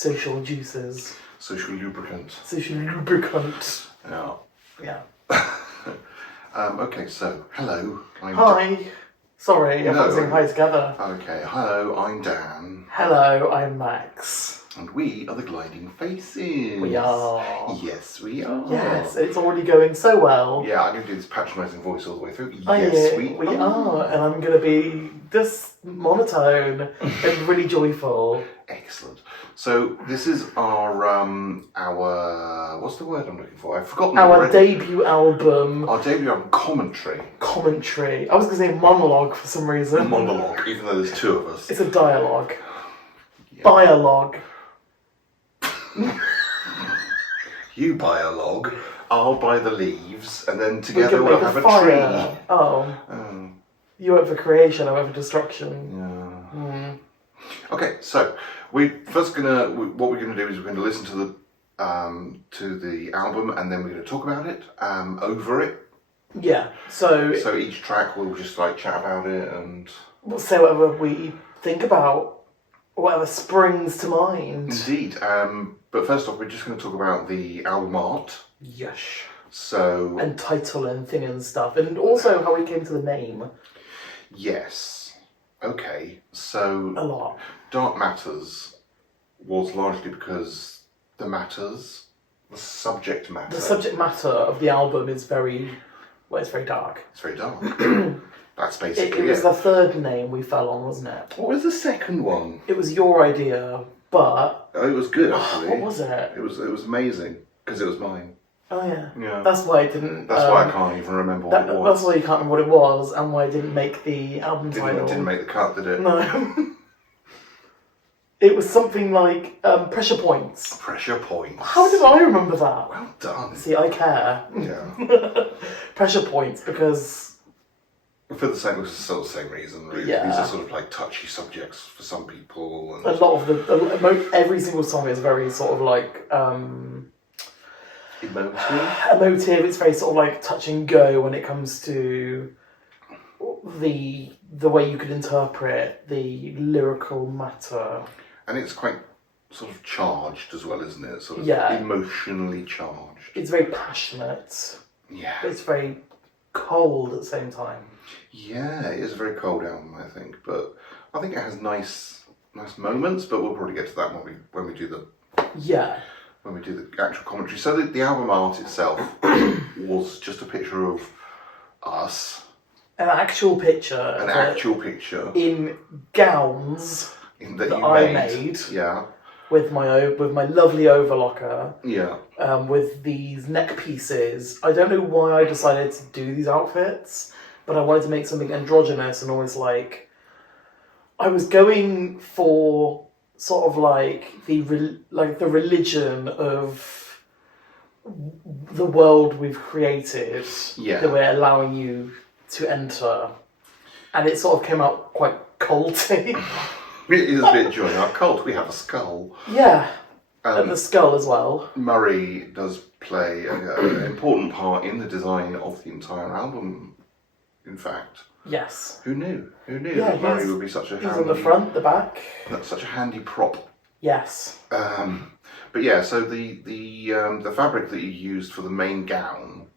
social juices. Social lubricant. Social lubricant. Yeah. Yeah. Okay, so hello. Hi. Sorry, I thought we were saying hi together. Okay, hello, I'm Dan. Hello, I'm Max. And we are the Gliding Faces. We are. Yes, we are. Yes, it's already going so well. Yeah, I'm going to do this patronising voice all the way through. Oh, Yes, yeah, we are. And I'm going to be just monotone and really joyful. Excellent. So this is our what's the word I'm looking for? I've forgotten. Our debut album. Our debut album commentary. Commentary. I was going to say monologue for some reason. Monologue, even though there's two of us. It's a dialogue. Yeah. Dialogue. You buy a log, I'll buy the leaves, and then We together can we'll make have a a fire. tree. Oh. You went for creation, I went for destruction. Yeah. Mm. Okay, so what we're gonna do is we're going to listen to the album, and then we're going to talk about it, over it. Yeah, so each track we'll just like chat about it, and we'll say whatever we think about, whatever springs to mind. indeed. But first off, we're just going to talk about the album art. Yes. So And title and thing and stuff, and also how we came to the name. yes. Okay, so A lot. Dark Matters was largely because the subject matter. The subject matter of the album is very dark. It's very dark. That's It basically was it. the third name we fell on, wasn't it? What was the second one? It was your idea, but Oh, it was good actually. what was it? It was amazing because it was mine. Oh yeah. Yeah. That's why I didn't. That's why I can't even remember what it was. That's why you can't remember what it was, and why I didn't make the album title. Didn't make the cut, did it? No. It was something like Pressure Points. Pressure Points. How did I remember that? Well done. See, I care. Yeah. Pressure Points, because For the same reason, really. Yeah. These are sort of like touchy subjects for some people. And a lot of every single song is very sort of like emotive. It's very sort of like touch and go when it comes to the way you could interpret the lyrical matter. And it's quite sort of charged as well, isn't it? Sort of emotionally charged. It's very passionate. Yeah. But it's very cold at the same time. Yeah, it is a very cold album, I think. But I think it has nice moments, but we'll probably get to that when we do the actual commentary. So the album art itself was just a picture of us. An actual picture. An actual picture. In gowns that I made. Yeah. With my lovely overlocker. Yeah. With these neck pieces. I don't know why I decided to do these outfits, but I wanted to make something androgynous and always like... I was going for sort of like the religion of the world we've created. Yeah. That we're allowing you to enter. And it sort of came out quite culty. It is a bit during our cult. We have a skull. Yeah. And the skull as well. Murray does play an important part in the design of the entire album, in fact. Yes. Who knew? Who knew Yeah, that Murray would be such a handy... He's on the front, the back. That's such a handy prop. Yes. But yeah, so the fabric that you used for the main gown,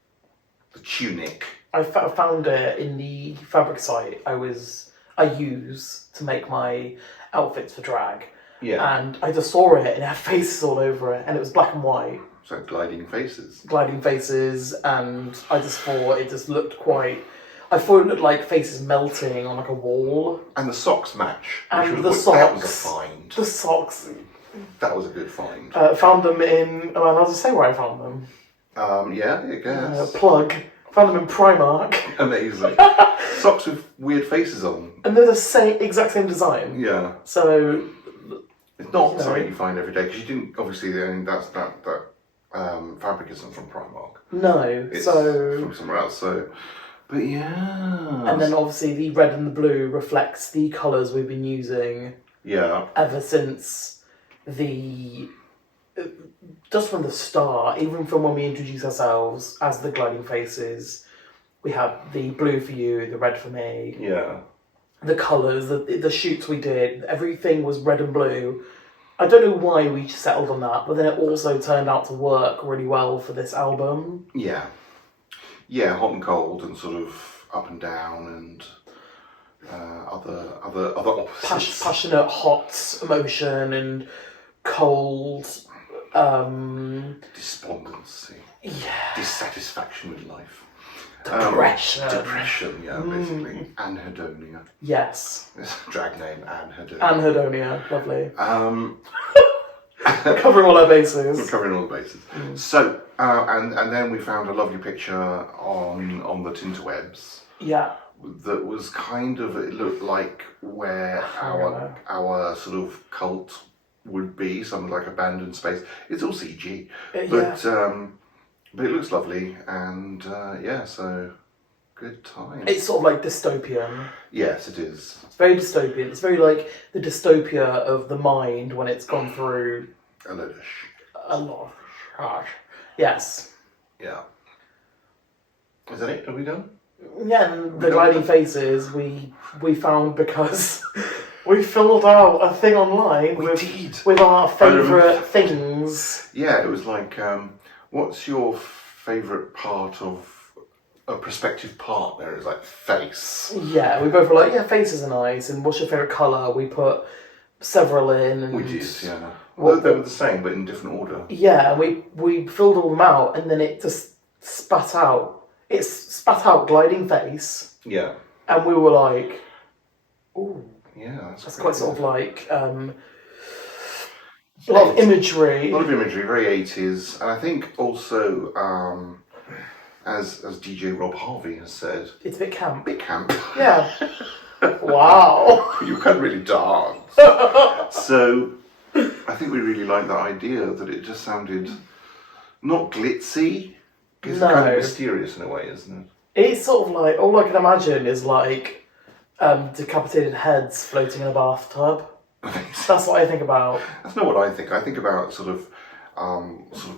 the tunic... I found it in the fabric site I use to make my outfits for drag. Yeah. And I just saw it and it had faces all over it and it was black and white. So gliding faces. Gliding faces, and I just thought it just looked quite... I thought it looked like faces melting on like a wall. And the socks match. And That was a find. The socks. That was a good find. Found them in... Well, I'll just say where I found them. Yeah, I guess. Plug. Found them in Primark. Amazing. Socks with weird faces on. And they're the exact same design. Yeah. So... It's not something you find every day, because you didn't... Obviously, that fabric isn't from Primark. No, It's so... from somewhere else, so... But yeah... And then obviously the red and the blue reflects the colours we've been using ever since just from the start, even from when we introduced ourselves as the Gliding Faces, we had the blue for you, the red for me. Yeah. The colours, the shoots we did, everything was red and blue I don't know why we settled on that, but then it also turned out to work really well for this album. Yeah. Yeah, hot and cold and sort of up and down and other opposites. Passionate, hot emotion and cold. Despondency. Yeah. Dissatisfaction with life. Depression. Depression, yeah, basically. Anhedonia. Yes. It's a drag name, Anhedonia. Anhedonia, lovely. We're Covering all our bases. covering all the bases. So, and then we found a lovely picture on the Tinterwebs Yeah. that was kind of, it looked like where our sort of cult would be, something like abandoned space. It's all CG, but it looks lovely, and so good time. It's sort of like dystopian. Yes, it is. It's very dystopian. It's very like the dystopia of the mind when it's gone through A load of a lot of shit. Yes. Yeah. Is that it? Are we done? Yeah, and the gliding faces we found because we filled out a thing online with our favourite things. Yeah, it was like, what's your favourite part of a prospective partner? It's like face. Yeah, we both were like, yeah, faces are nice, and what's your favourite colour? We put several in. And We did, yeah. Well, they were the same, but in different order. yeah, and we filled all them out, and then it just spat out. It spat out gliding face, Yeah. and we were like, ooh, Yeah, that's quite sort of like a lot of imagery. A lot of imagery, very 80s, and I think also, as DJ Rob Harvey has said, It's a bit camp. bit camp. Yeah. Wow. You can't really dance. So, I think we really liked that idea that it just sounded not glitzy. It's kind No. of mysterious in a way, isn't it? It's sort of like, all I can imagine is like decapitated heads floating in a bathtub. That's what I think about. That's not what I think. I think about sort of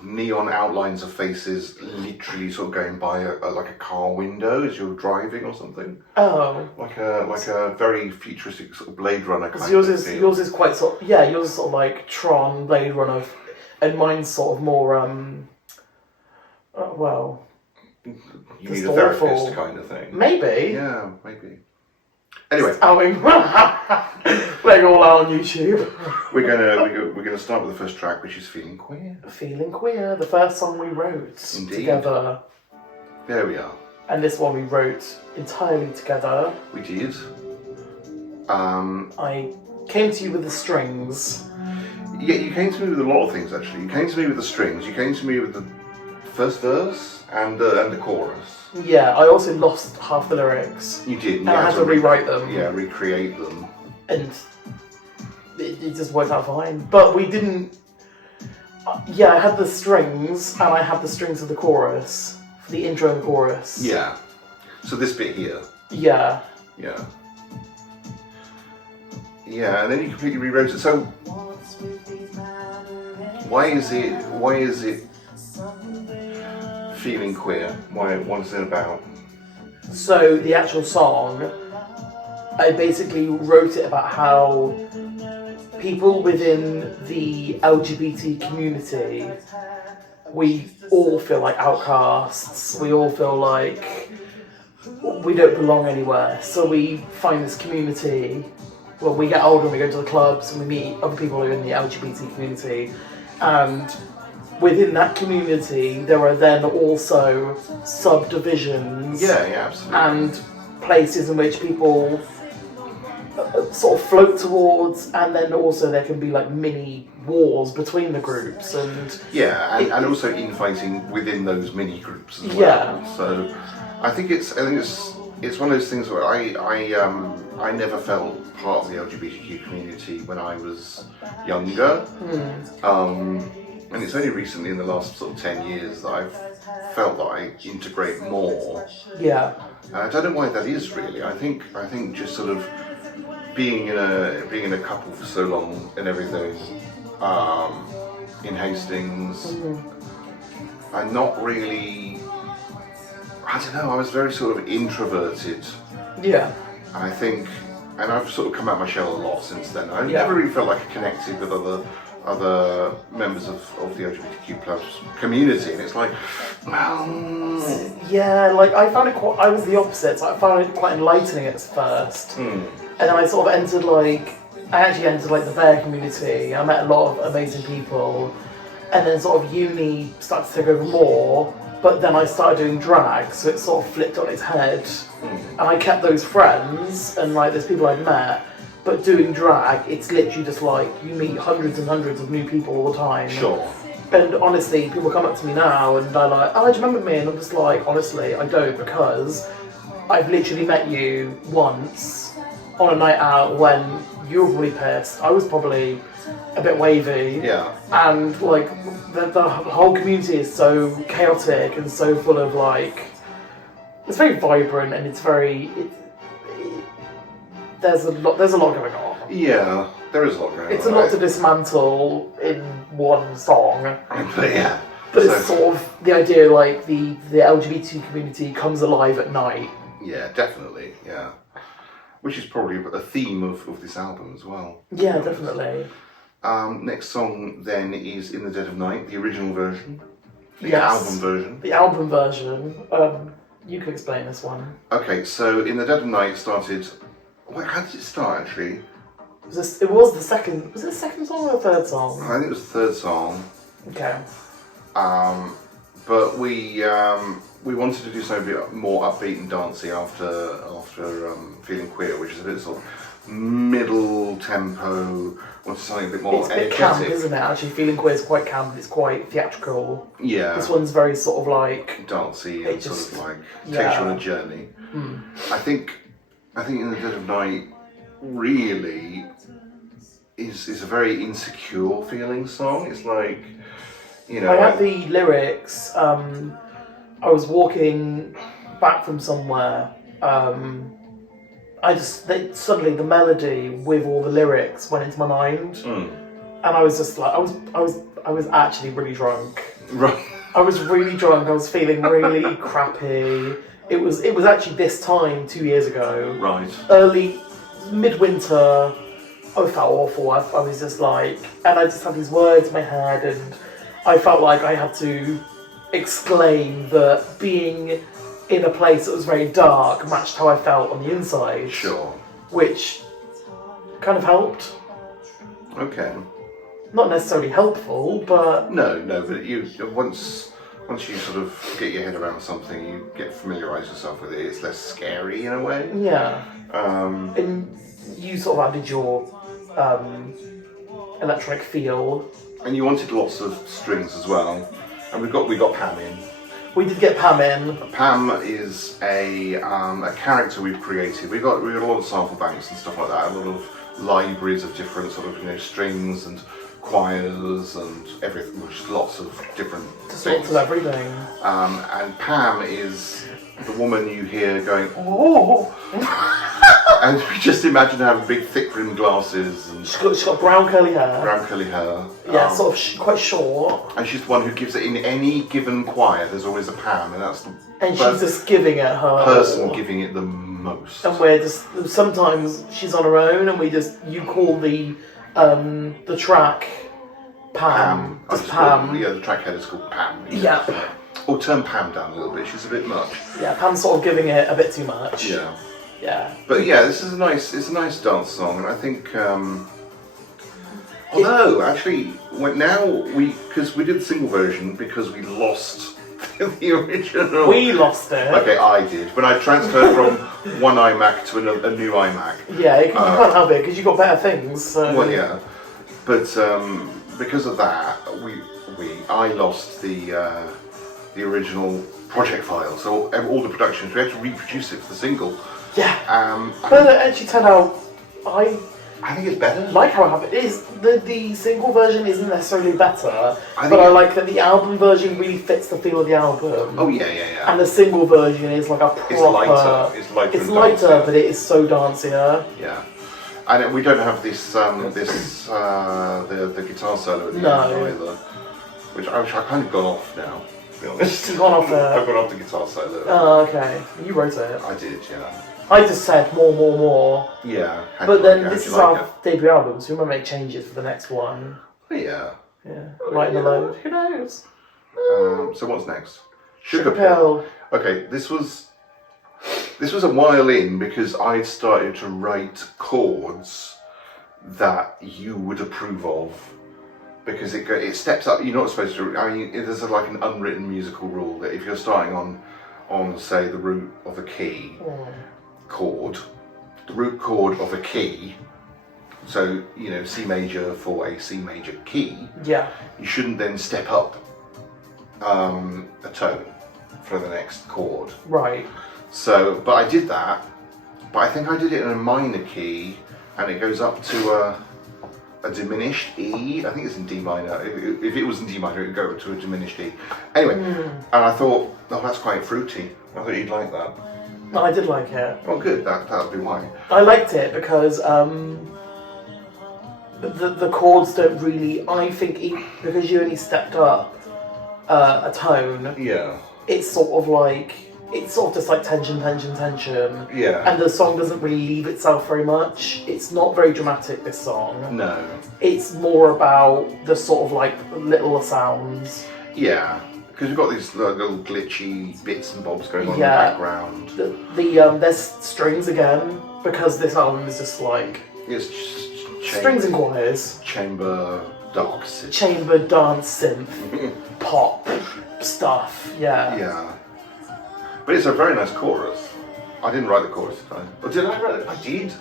neon outlines of faces, literally sort of going by like a car window as you're driving or something. Oh. Like a very futuristic sort of Blade Runner kind Yours of is feel. yours is quite sort of, yeah, yours is sort of like Tron, Blade Runner, and mine's sort of more well, You just need a awful. therapist kind of thing. maybe. Yeah, maybe. Anyway, Outing. Playing all out on YouTube. we're gonna start with the first track, which is "Feeling Queer." Feeling Queer, the first song we wrote Indeed. together, There we are. and this one we wrote entirely together. We did. I came to you with the strings. Yeah, you came to me with a lot of things actually. You came to me with the strings. You came to me with the first verse and the chorus. Yeah, I also lost half the lyrics, You did. and I had to rewrite them. Yeah, recreate them. And it just worked out fine. But we didn't. Yeah, I had the strings, and I had the strings of the chorus for the intro and the chorus. Yeah. So this bit here. Yeah. Yeah. Yeah, and then you completely rewrote it. So why is it feeling queer? What is it about? So the actual song, I basically wrote it about how people within the LGBT community, we all feel like outcasts. We all feel like we don't belong anywhere. So we find this community. Well, we get older and we go to the clubs and we meet other people who are in the LGBT community. And within that community, there are then also subdivisions. Yeah, absolutely. And places in which people sort of float towards, and then also there can be like mini wars between the groups, and yeah, and also infighting within those mini groups as well. Yeah. So I think it's one of those things where I never felt part of the LGBTQ community when I was younger. And it's only recently in the last sort of 10 years that I've felt that I integrate more. yeah, I don't know why that is really. I think just sort of being in a couple for so long and everything, in Hastings, I'm not really. I don't know. I was very sort of introverted, yeah, and I think, and I've sort of come out my shell a lot since then. I Yeah. never really felt like I connected with other other members of the LGBTQ plus community, and it's like, well, Yeah, like I found it quite. I was the opposite. So I found it quite enlightening at first, and then I sort of entered like. I actually entered like the bear community. I met a lot of amazing people, and then sort of uni started to take over more. But then I started doing drag, so it sort of flipped on its head. And I kept those friends and like there's people I'd met. But doing drag, it's literally just like you meet hundreds and hundreds of new people all the time. sure. And honestly, people come up to me now and they're like, "Oh, do you remember me?" And I'm just like, honestly, I don't, because I've literally met you once on a night out when you were probably pissed. I was probably a bit wavy. Yeah. And like the whole community is so chaotic and so full of like, it's very vibrant and it's very, there's a lot going on. Yeah, there is a lot going on. It's a lot to dismantle in one song. But yeah. But So- it's sort of the idea like the LGBT community comes alive at night. Yeah, definitely. Yeah. Which is probably a theme of this album as well. Yeah, definitely. Next song then is In the Dead of Night, the original version. The Yes. album version. The album version. You can explain this one. Okay, so In the Dead of Night started. Wait, how did it start actually? It was the second. Was it the second song or the third song? I think it was the third song. Okay. But we wanted to do something a bit more upbeat and dancey after Feeling Queer, which is a bit sort of middle tempo. Wanted something a bit more It's a bit energetic. camp, isn't it? Actually, Feeling Queer is quite camp. It's quite theatrical. Yeah. This one's very sort of like. Dancey It and just- sort of like yeah. takes you on a journey. I think In the Dead of Night really is a very insecure feeling song. It's like, you know, I had the lyrics. I was walking back from somewhere. Suddenly the melody with all the lyrics went into my mind, and I was just like, I was actually really drunk. right. I was really drunk. I was feeling really crappy. It was actually this time 2 years ago. Right. Early midwinter. I felt awful. I was just like, and I just had these words in my head, and I felt like I had to exclaim that being in a place that was very dark matched how I felt on the inside. Sure. Which kind of helped. Okay. Not necessarily helpful, but No, but you once you sort of get your head around something, you get familiarise yourself with it. It's less scary in a way. yeah. Um, And you sort of added your electronic feel. and you wanted lots of strings as well. And we got Pam in. We did get Pam in. Pam is a character we've created. We got a lot of sample banks and stuff like that. A lot of libraries of different sort of strings and choirs and everything. Just lots of different Just things. lots of everything. And Pam is the woman you hear going, Oh! and we just imagine her having big, thick rimmed glasses and She's got brown curly hair. brown curly hair. Yeah, sort of quite short. And she's the one who gives it in any given choir. There's always a Pam, and that's the And she's just giving it her person all. giving it the most. And we're just, sometimes she's on her own and you call the track Pam. I Just just call- Pam. yeah, the track head is called Pam. Yeah. Or turn Pam down a little bit. She's a bit much. Yeah, Pam's sort of giving it a bit too much. Yeah. Yeah. But yeah, this is it's a nice dance song, and I think. Although actually, because we did the single version because we lost the original. We lost it. Okay, I did. When I transferred from one iMac to a new iMac. Yeah, you can't help it because you got better things. So. Well, yeah, but because of that, I lost the original project file. So all the productions, we had to reproduce it for the single. Yeah. But it actually turned out, I think it's better. like how it happened. The single version isn't necessarily better, I think but I it- like that the album version really fits the feel of the album. Oh yeah. And the single version is like a proper. It's lighter. It's lighter. It's and lighter, dancier. but it is so dancier. Yeah. And we don't have the guitar solo at the No. end either, which I kind of gone off now. To be honest, You've gone off there. I've gone off the guitar solo. Oh, okay. You wrote it. I did, yeah. I just said more. Yeah. But then How'd this you is like our it? debut album, so we might make changes for the next one. Yeah. Yeah, lighten the load. Who knows? So what's next? Sugar Pill. Okay, this was a while in because I started to write chords that you would approve of, because it steps up. You're not supposed to. I mean, there's like an unwritten musical rule that if you're starting on say the root of a key chord, the root chord of a key. So C major for a C major key. Yeah. You shouldn't then step up a tone for the next chord. Right. So, but I did that, but I think I did it in a minor key, and it goes up to a diminished E. I think it's in D minor. If it was in D minor, it would go to a diminished E. Anyway, and I thought, oh, that's quite fruity. I thought you'd like that. I did like it. Oh, good. That'll be why. I liked it because the chords don't really. I think because you only stepped up a tone. Yeah. It's sort of just like tension. Yeah. And the song doesn't really leave itself very much. It's not very dramatic, this song. No. It's more about the sort of like little sounds. Yeah. Because you've got these little glitchy bits and bobs going on in the Yeah. background. There's strings again, because this album is just like It's just strings and choirs. chamber dark synth. Chamber, dance, synth, pop stuff. Yeah. Yeah. But it's a very nice chorus. I didn't write the chorus this time. Or did I write it? I did.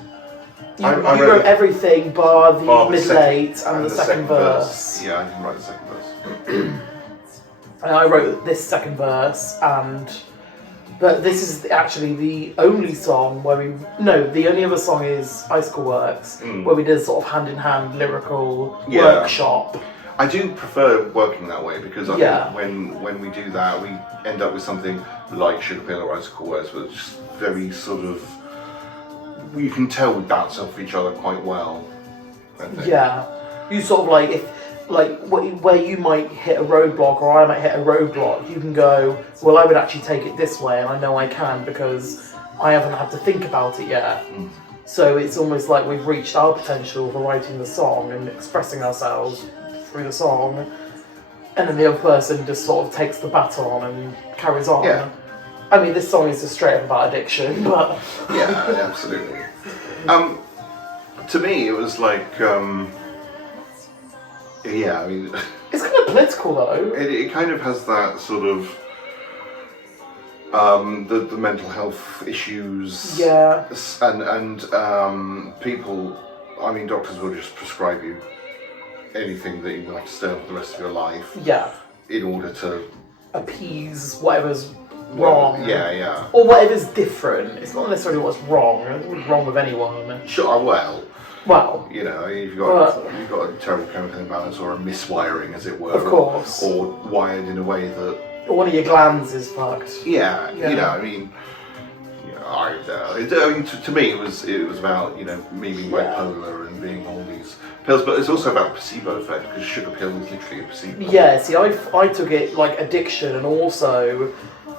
You wrote everything bar the Bar the mid second- late and the second verse. Yeah, I didn't write the second verse. And I wrote this second verse, but this is actually the only song where the only other song is Icicle Works, where we did a sort of hand-in-hand lyrical workshop. I do prefer working that way, because I Yeah. think when we do that, we end up with something like Sugar Pill or Icicle Works, but it's just very sort of, you can tell we bounce off each other quite well, I think. Yeah, you sort of where you might hit a roadblock or I might hit a roadblock, you can go, well, I would actually take it this way, and I know I can because I haven't had to think about it yet. So it's almost like we've reached our potential for writing the song and expressing ourselves through the song, and then the other person just sort of takes the baton and carries on. Yeah. I mean, this song is just straight up about addiction, but Yeah, absolutely. To me, it was like, yeah, I mean, it's kind of political though. it kind of has that sort of, the mental health issues. Yeah. And people, I mean, doctors will just prescribe you anything that you will have to stay on for the rest of your life Yeah. in order to Appease whatever's wrong. Yeah. Or whatever's different. It's not necessarily what's wrong. What's wrong with anyone. Sure. Well, Well, if you've got a terrible chemical imbalance or a miswiring, as it were, of course. or wired in a way that One of your glands is fucked. Yeah. Yeah. I mean, to me, it was about me being bipolar and being on these pills, but it's also about placebo effect, because Sugar Pill is literally a placebo. Yeah, see, I took it like addiction, and also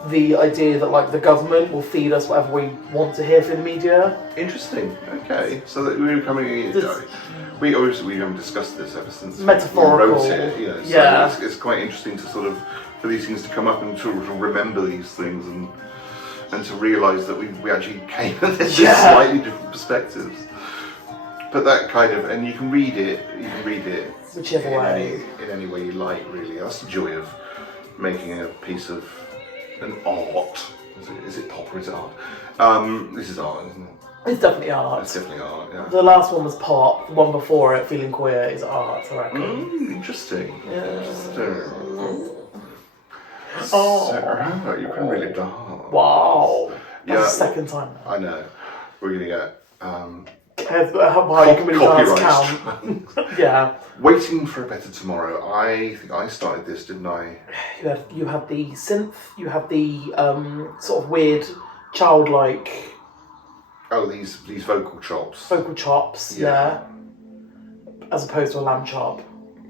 the idea that like the government will feed us whatever we want to hear through the media. Interesting. Okay, so that we were coming. We haven't discussed this ever since Metaphorical. we wrote it. So Yeah. it's quite interesting to sort of for these things to come up and to remember these things and to realise that we actually came at this in slightly different perspectives. But that kind of, and you can read it Whichever way. in any way you like, really. That's the joy of making a piece of an art. Is it pop or is it art? This is art, isn't it? It's definitely art. It's definitely art, yeah. The last one was pop. The one before it, Feeling Queer, is art, I reckon. Interesting. Yeah. Interesting. Oh. So, you can really dance. Wow. That's Yeah. the second time. I know. We're gonna get How you can really dance copyright. count. Yeah. Waiting for a Better Tomorrow. I think I started this, didn't I? You had the synth, you had the sort of weird, childlike Oh, these vocal chops. vocal chops, Yeah. as opposed to a lamb chop.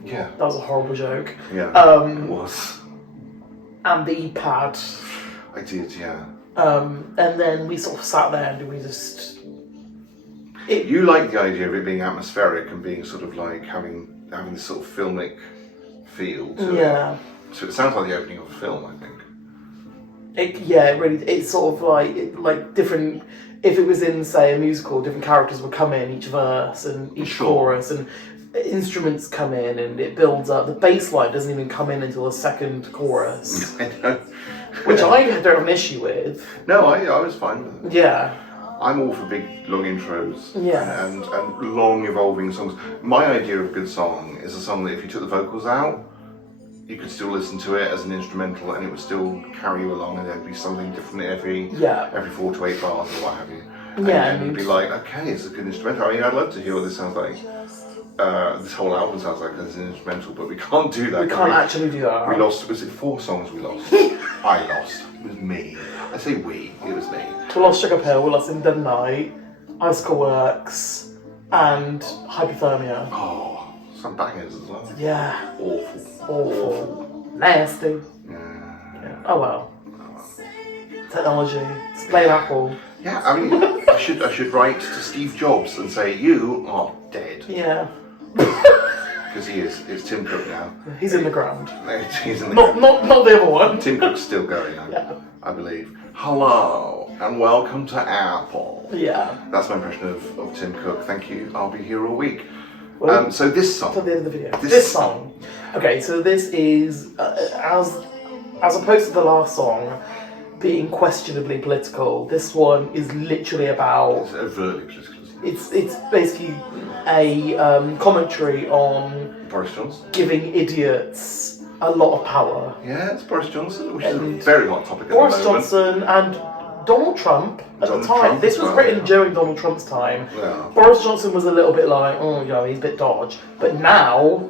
Yeah. That was a horrible joke. Yeah. It was. And the pad. I did, yeah. And then we sort of sat there and we just... You like the idea of it being atmospheric and being sort of like having having this sort of filmic feel to it. Yeah. So it sounds like the opening of a film, I think. It really, it's sort of like different, if it was in, say, a musical, different characters would come in each verse and each Sure. chorus, and instruments come in and it builds up. The bass line doesn't even come in until the second chorus, I know. which I don't have an issue with. No, I was fine with it. Yeah. I'm all for big, long intros Yeah. and long, evolving songs. My idea of a good song is a song that if you took the vocals out, you could still listen to it as an instrumental and it would still carry you along, and there'd be something different every 4 to 8 bars or what have you. And you'd be like, okay, it's a good instrumental. I mean, I'd love to hear what this sounds like. This whole album sounds like as an instrumental, but we can't do that. We can't actually do that. We lost, was it 4 songs we lost? I lost. It was me. I say we, it was me. We lost Sugar Pill, we lost In the Night, Icicle Works, and Hypothermia. Oh, some bangers as well. Yeah. Awful. Nasty. Yeah. Oh well. Technology. It's plain Apple. Yeah, I mean, I should write to Steve Jobs and say, you are dead. Yeah. Because he is. It's Tim Cook now. He's in the ground. He's in the Not the other one. Tim Cook's still going, I believe. Hello, and welcome to Apple. Yeah. That's my impression of Tim Cook. Thank you. I'll be here all week. Well, So this song. to the end of the video. This song. Okay, so this is as opposed to the last song being questionably political. This one is literally about. It's overtly political. It's basically a commentary on Boris Johnson. giving idiots a lot of power. Yeah, it's Boris Johnson, which is a very hot topic at Boris the moment. Johnson and Donald Trump at Donald the time. Trump This as was well, written yeah. during Donald Trump's time. Yeah. Boris Johnson was a little bit like, oh, he's a bit dodge. But now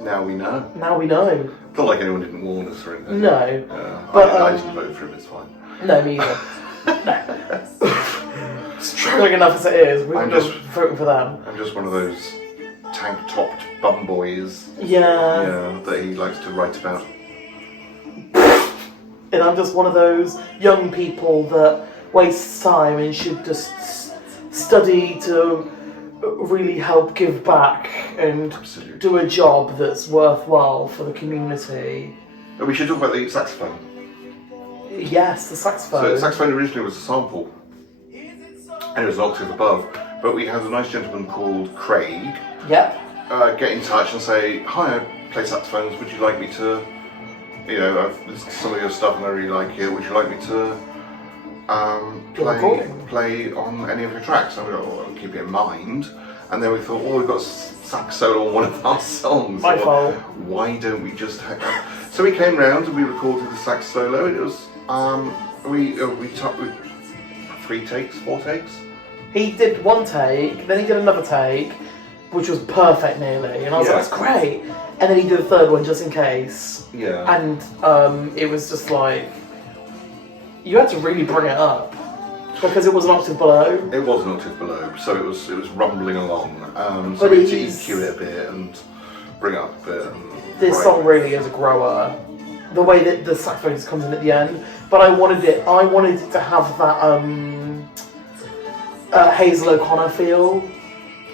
Now we know. we know. Not like anyone didn't warn us or anything. No. But But, I didn't vote for him, it's fine. No, me either. No. Struggling enough as it is, we were I'm just just- voting for them. I'm just one of those tank-topped bum boys Yeah. that he likes to write about. And I'm just one of those young people that wastes time and should just study to really help give back and Absolutely. do a job that's worthwhile for the community. And we should talk about the saxophone. Yes, the saxophone. So the saxophone originally was a sample, and it was an octave above. But we had a nice gentleman called Craig Yep. get in touch and say, "Hi, I play saxophones. Would you like me to? I've listened to some of your stuff and I really like it. Would you like me to recording. play on any of your tracks?" And we were like, "Well, I'll keep it in mind." And then we thought, "Oh, we've got sax solo on one of our songs. My So fault. Why don't we just?" So we came round and we recorded the sax solo. It was we took with 3 takes, 4 takes. He did one take, then he did another take, which was perfect nearly. And I was Yeah. like, that's great. And then he did a third one just in case. Yeah. And it was just like, you had to really bring it up. Because it was an octave below. It was an octave below, so it was rumbling along. So But we had to he's- EQ it a bit and bring it up a bit. And This right. song really is a grower. The way that the saxophone just comes in at the end. But I wanted it to have that Hazel O'Connor feel.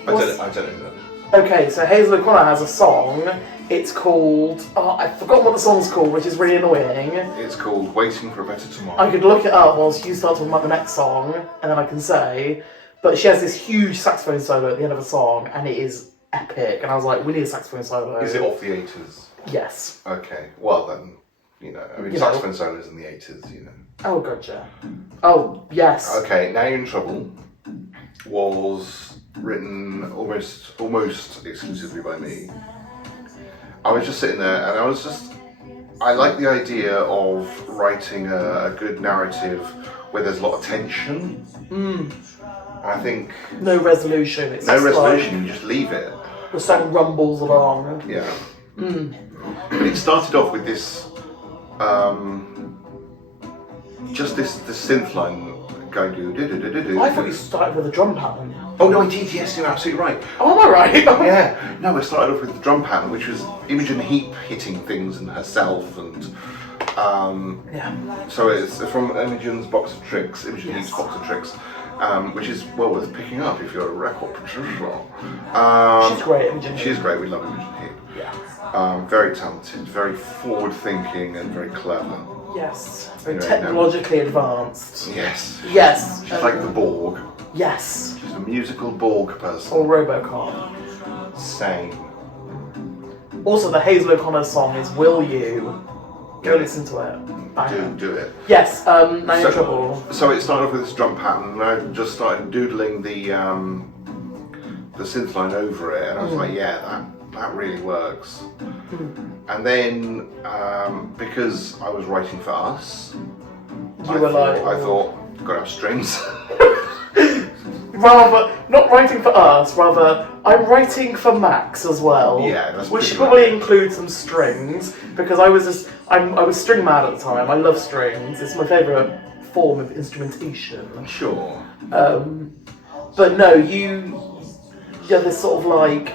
I don't know that. Okay, so Hazel O'Connor has a song. It's called, I forgot what the song's called, which is really annoying. It's called Waiting for a Better Tomorrow. I could look it up whilst you start talking about the next song, and then I can say. But she has this huge saxophone solo at the end of a song, and it is epic. And I was like, we need a saxophone solo. Is it off the 80s? Yes. Okay, well then, saxophone solos in the 80s, Oh, gotcha. Oh, yes. Okay, Now You're in Trouble was written almost exclusively by me. I was just sitting there and I like the idea of writing a good narrative where there's a lot of tension. I think No resolution. It's no just resolution, you just leave it. Like, the song rumbles along. Yeah. It started off with this, just this synth line going do. I thought you started with a drum pattern. Oh no, indeed, yes, you're absolutely right. Oh, am I right? Yeah, no, it started off with the drum pattern, which was Imogen Heap hitting things and herself, and Yeah. so it's from Imogen's Box of Tricks, Imogen Yes. Heap's Box of Tricks, which is well worth picking up if you're a record producer. She's great, Imogen She's Heap. great. We love Imogen Heap. Yeah. Very talented, very forward-thinking, and very clever. Yes. Very Anyway, technologically advanced. Yes. Yes. She's like the Borg. Yes. She's a musical Borg person. Or Robocop. Same. Also, the Hazel O'Connor song is "Will You." Go Yeah. listen to it. Banger. Do it. Yes. Now you're in trouble. So it started off with this drum pattern, and I just started doodling the synth line over it, and I was like, yeah, that really works. And then because I was writing for us, I thought, gotta have strings. Rather, not writing for us, rather, I'm writing for Max as well. Yeah, that's which pretty should probably much it. include some strings, because I was string mad at the time. I love strings. It's my favourite form of instrumentation. Sure. But no, you have this sort of like,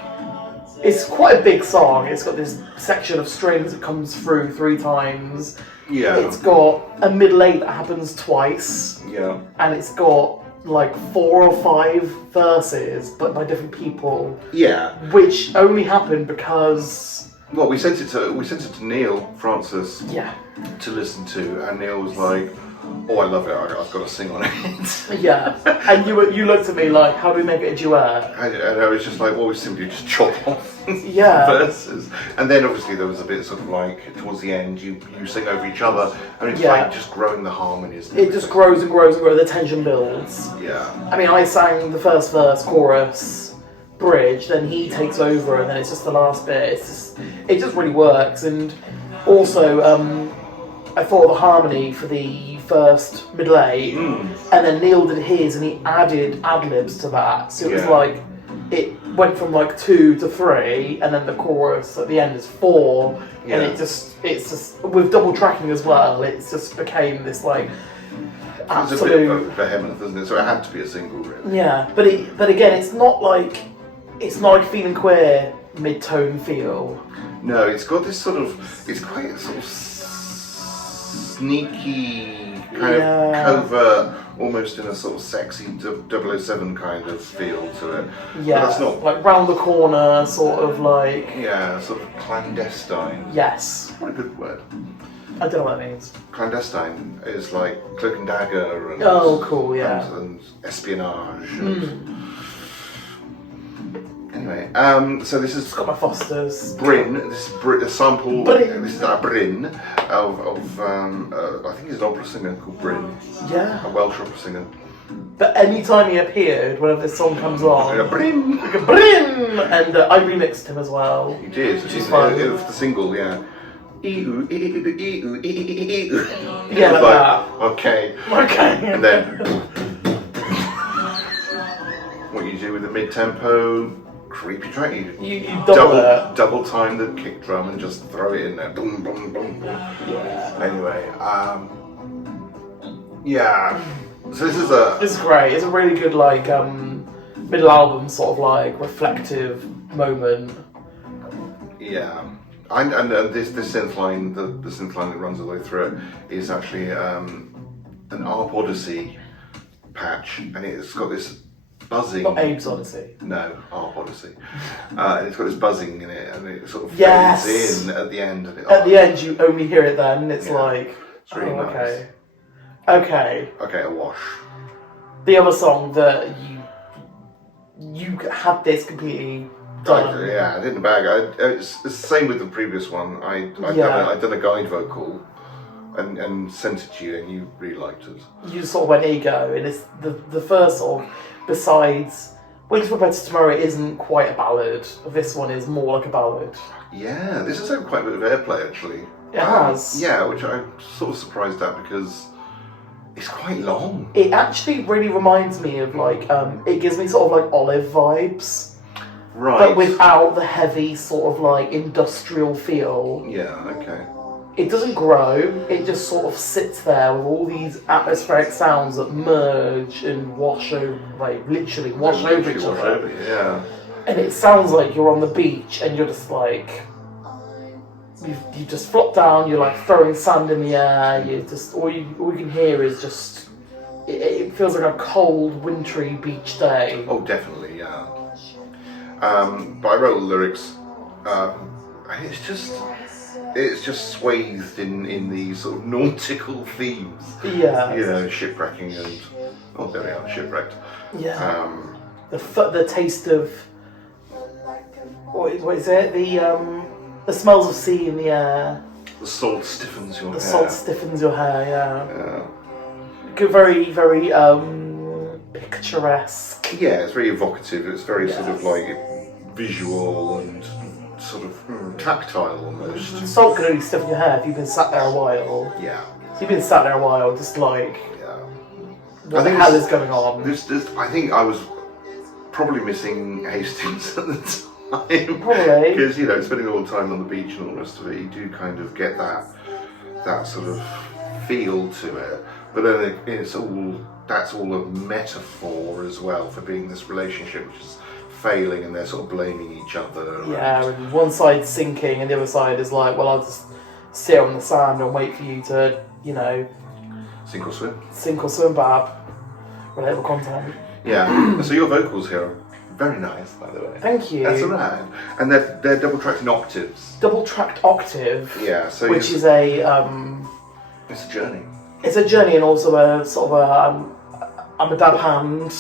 it's quite a big song. It's got this section of strings that comes through 3 times. Yeah. It's got a middle 8 that happens twice. Yeah. And it's got like 4 or 5 verses, but by different people, Yeah. which only happened because Well, we sent it to Neil Francis yeah, to listen to, and Neil was like, "Oh, I love it. I've got to sing on it." yeah. And you looked at me like, how do we make it a duet? And I was just like, "Well, we simply just chop off Yeah. verses." And then obviously there was a bit sort of like towards the end, you sing over each other, and it's Yeah. like just growing the harmonies. And It just everything. grows and grows and grows. The tension builds. Yeah. I mean, I sang the first verse, chorus, bridge, then he takes over, and then it's just the last bit. It just really works. And also, I thought of the harmony for the first middle 8, and then Neil did his, and he added ad-libs to that. So it was Yeah. like, it went from like 2 to 3, and then the chorus at the end is 4, Yeah. and it's just, with double tracking as well, it just became this like, It's a bit absolute... of a behemoth, isn't it? So it had to be a single, really. Yeah, but again, it's not like Feeling Queer mid-tone feel. No, it's got this sort of, it's quite sort of sneaky, kind Yeah. of covert, almost in a sort of sexy 007 kind of feel to it. Yeah, But that's not, like round the corner, sort of like. yeah, sort of clandestine. Yes, What a good word. I don't know what that means. Clandestine is like cloak and dagger and, Oh, cool, yeah. and espionage. And, anyway, so this is It's got my Fosters. Bryn. This is a sample. Bryn. This is a Bryn of I think he's an opera singer called Bryn, Yeah, a Welsh opera singer. but any time he appeared, whenever this song comes on, Bryn. like a Bryn, and I remixed him as well. He did. Which is Of fun. the single, yeah. Ee-oo, ee-oo, ee-oo, ee-oo. Yeah, It was like that. Okay. Okay. And then what you do with the mid-tempo creepy track, You double it. double time the kick drum and just throw it in there. Boom, boom, boom, boom. Yeah. Anyway, yeah. So this is a It's great. It's a really good like middle album sort of like reflective moment. yeah. And this synth line, the synth line that runs all the way through it, is actually an ARP Odyssey patch, and it's got this buzzing. Not Abe's Odyssey. No, ARP Odyssey, and it's got this buzzing in it, and it sort of Yes. fades in at the end. And At the end, you only hear it then, and it's Yeah. like, It's really oh, nice. okay. Okay. Okay, a wash. The other song that you had this completely done. Yeah, I did the bag. It's the same with the previous one. I'd done a guide vocal and sent it to you, and you really liked it. You sort of went ego, and it's the first sort of, besides Wings for Better Tomorrow isn't quite a ballad. This one is more like a ballad. Yeah, this has had quite a bit of airplay actually. It has. Yeah, which I'm sort of surprised at because it's quite long. It actually really reminds me of like, it gives me sort of like Olive vibes. Right. But without the heavy sort of like industrial feel. Yeah, okay. It doesn't grow, it just sort of sits there with all these atmospheric sounds that merge and wash over, like literally wash over each Wash other. over, yeah. And it sounds like you're on the beach and you're just like, you just flop down, you're like throwing sand in the air, you just, all you can hear is just, it it feels like a cold, wintry beach day. Oh, definitely, yeah. But I wrote the lyrics. It's just swathed in these sort of nautical themes. Yeah. You know, shipwrecking and there we are, shipwrecked. Yeah. The taste of what is it? The smells of sea in the air. The salt stiffens your The hair. salt stiffens your hair. Yeah. Yeah. Good, very, very picturesque. Yeah, it's very evocative. It's very sort of Yes. like visual and sort of tactile almost. Salt can only stiffen your hair if you've been sat there a while. Yeah, If you've been sat there a while, just like, yeah. what the hell is going on? I think I was probably missing Hastings at the time. Probably. Because, you know, spending all the time on the beach and all the rest of it, you do kind of get that sort of feel to it. But then that's all a metaphor as well for being this relationship which is failing and they're sort of blaming each other. Yeah, and one side's sinking and the other side is like, well, I'll just sit on the sand and wait for you to, you know, Sink or swim. sink or swim, bab. Relatable content. Yeah. So your vocals here are very nice, by the way. Thank you. That's alright. And they're double tracked in octaves. Double tracked octave. Yeah. So Which is it's a journey. it's a journey and also a sort of I'm a dab hand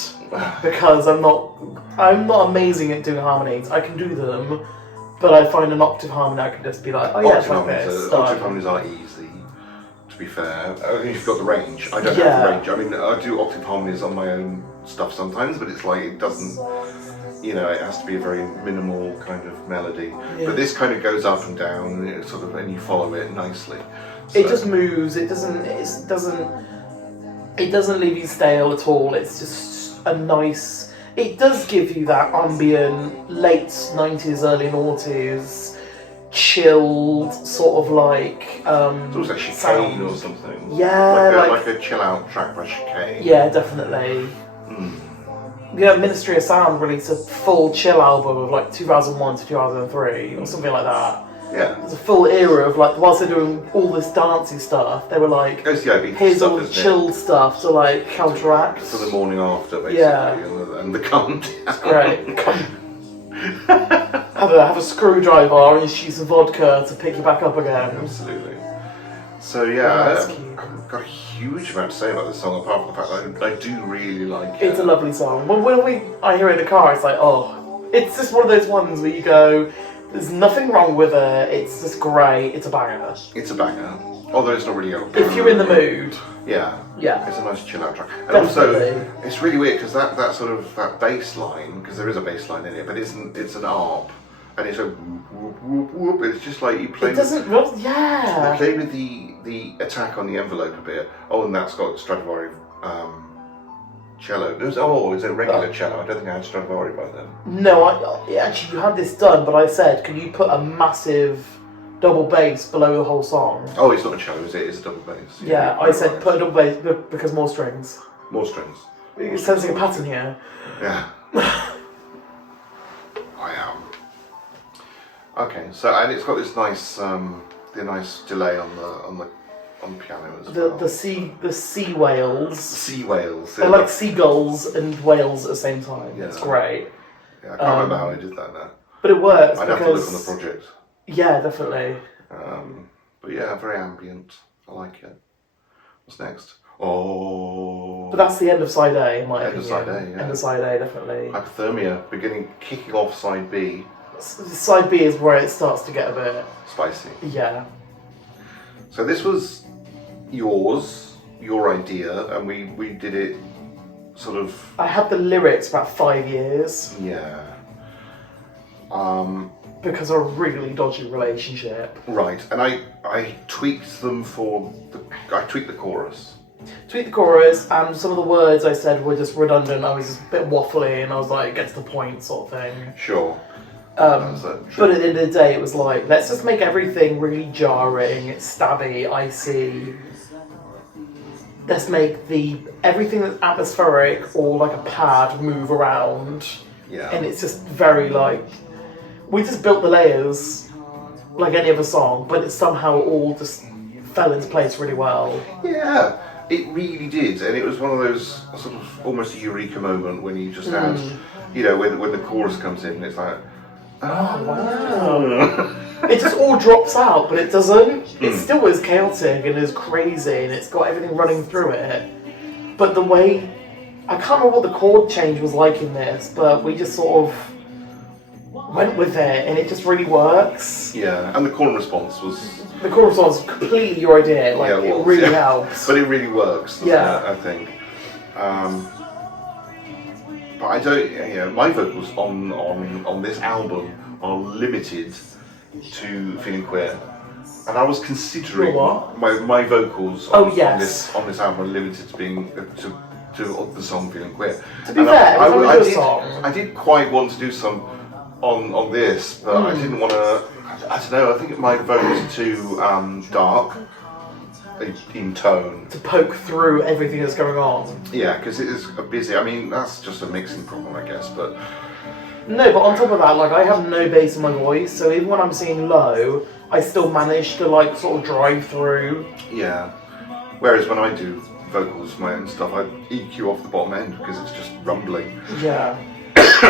because I'm not amazing at doing harmonies. I can do them, but I find an octave harmony I can just be like, oh yeah, it's like this. Octave harmonies are easy, to be fair. If you've got the range. I don't have the range. I mean, I do octave harmonies on my own stuff sometimes, but it's like it doesn't, you know, it has to be a very minimal kind of melody. Yeah. But this kind of goes up and down, and it sort of, and you follow it nicely. It just moves. It doesn't leave you stale at all. It's just a nice. It does give you that ambient, late 90s, early noughties, chilled sort of like. It's almost like Chicane sound. or something. Yeah, like a chill out track by Chicane. Yeah, definitely. Yeah, Ministry of Sound released a full chill album of like 2001 to 2003 or something like that. Yeah. It's a full era of like, whilst they're doing all this dancey stuff, they were like, OCIB here's stuff, all the isn't it? chilled stuff to like counteract. For the morning after, basically, Yeah. and the cunt. Great. have a screwdriver and just use some vodka to pick you back up again. Absolutely. So yeah, That's I've cute. got a huge amount to say about this song, apart from the fact that I do really like it. It's a lovely song. When I hear it in the car, it's like, oh, it's just one of those ones where you go, there's nothing wrong with it, it's just great, it's a banger. It's a banger. Although it's not really a... If you're in the mood. Yeah. Yeah. It's a nice chill out track. And Definitely. also, it's really weird because that sort of, that bass line, because there is a bass line in it, but it's an arp. And it's a whoop, whoop, whoop, whoop. It's just like you play... It doesn't, yeah. You play with the attack on the envelope a bit. Oh, and that's got Stradivari cello. It's a regular cello. I don't think I had Stradivari by then. No, actually you had this done, but I said, can you put a massive double bass below the whole song? Oh, it's not a cello, is it? It's a double bass. Yeah, I said put a double bass because more strings. More strings. You're sensing a pattern here. Yeah. I am. Okay, so and it's got this nice, the nice delay on the piano as well. The sea whales. Sea whales. They're like seagulls and whales at the same time. Yeah. It's great. Yeah, I can't remember how I did that now. But it works I'd because... have to look on the project. Yeah, definitely. But yeah, very ambient. I like it. What's next? Oh. But that's the end of side A, in my End of opinion. side A, yeah. End of side A, definitely. Hypothermia, kicking off side B. Side B is where it starts to get a bit... Spicy. Yeah. So this was your idea, and we did it sort of... I had the lyrics about 5 years Yeah. because of a really dodgy relationship. Right, and I tweaked them I tweaked the chorus. Tweet the chorus, and some of the words I said were just redundant. I was just a bit waffly, and I was like, get to the point sort of thing. Sure. But at the end of the day, it was like, let's just make everything really jarring, stabby, icy. Let's make everything that's atmospheric or like a pad move around. Yeah. And it's just very like, we just built the layers like any other song, but it somehow all just fell into place really well. Yeah. It really did, and it was one of those sort of almost a eureka moment when you just had, you know, when the chorus comes in, and it's like, Oh, wow. It just all drops out, but it doesn't. It still is chaotic and is crazy, and it's got everything running through it. But the way, I can't remember what the chord change was like in this, but we just sort of went with it, and it just really works. yeah, and the chord response was, The chorus was completely your idea, like, yeah, it was, really yeah. helps. But it really works, doesn't Yeah. it, I think. But I don't, you know, my vocals on this album are limited to Feeling Queer. And I was considering Your what? my vocals Oh, on yes. this album are limited to being to the song Feeling Queer. To be And fair, every time we do a did, song- I did quite want to do some on this, but I didn't want to. I don't know. I think it might vote too dark in tone. To poke through everything that's going on. Yeah, because it is busy. I mean, that's just a mixing problem, I guess. But No, but on top of that, like, I have no bass in my voice, so even when I'm singing low, I still manage to, like, sort of drive through. yeah. Whereas when I do vocals, my own stuff, I EQ off the bottom end because it's just rumbling. Yeah.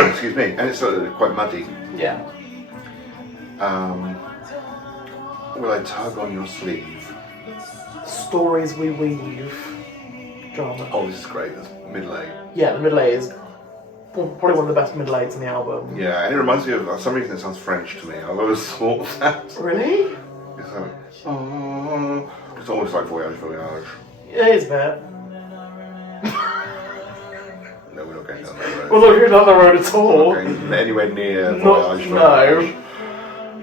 Excuse me, and it's quite muddy. Yeah. Will I tug on your sleeve? Stories we weave. Drama. Oh, this is great. That's middle A. Yeah, the middle eight is probably one of the best middle eights in the album. Yeah, and it reminds me of for some reason it sounds French to me. I've always thought that. Really? It's like, it's almost like Voyage Voyage. Yeah, it is a bit. No, we're not going down that road. Well, look, you're not on the road at all. Not going anywhere near Not- Voyage Voyage.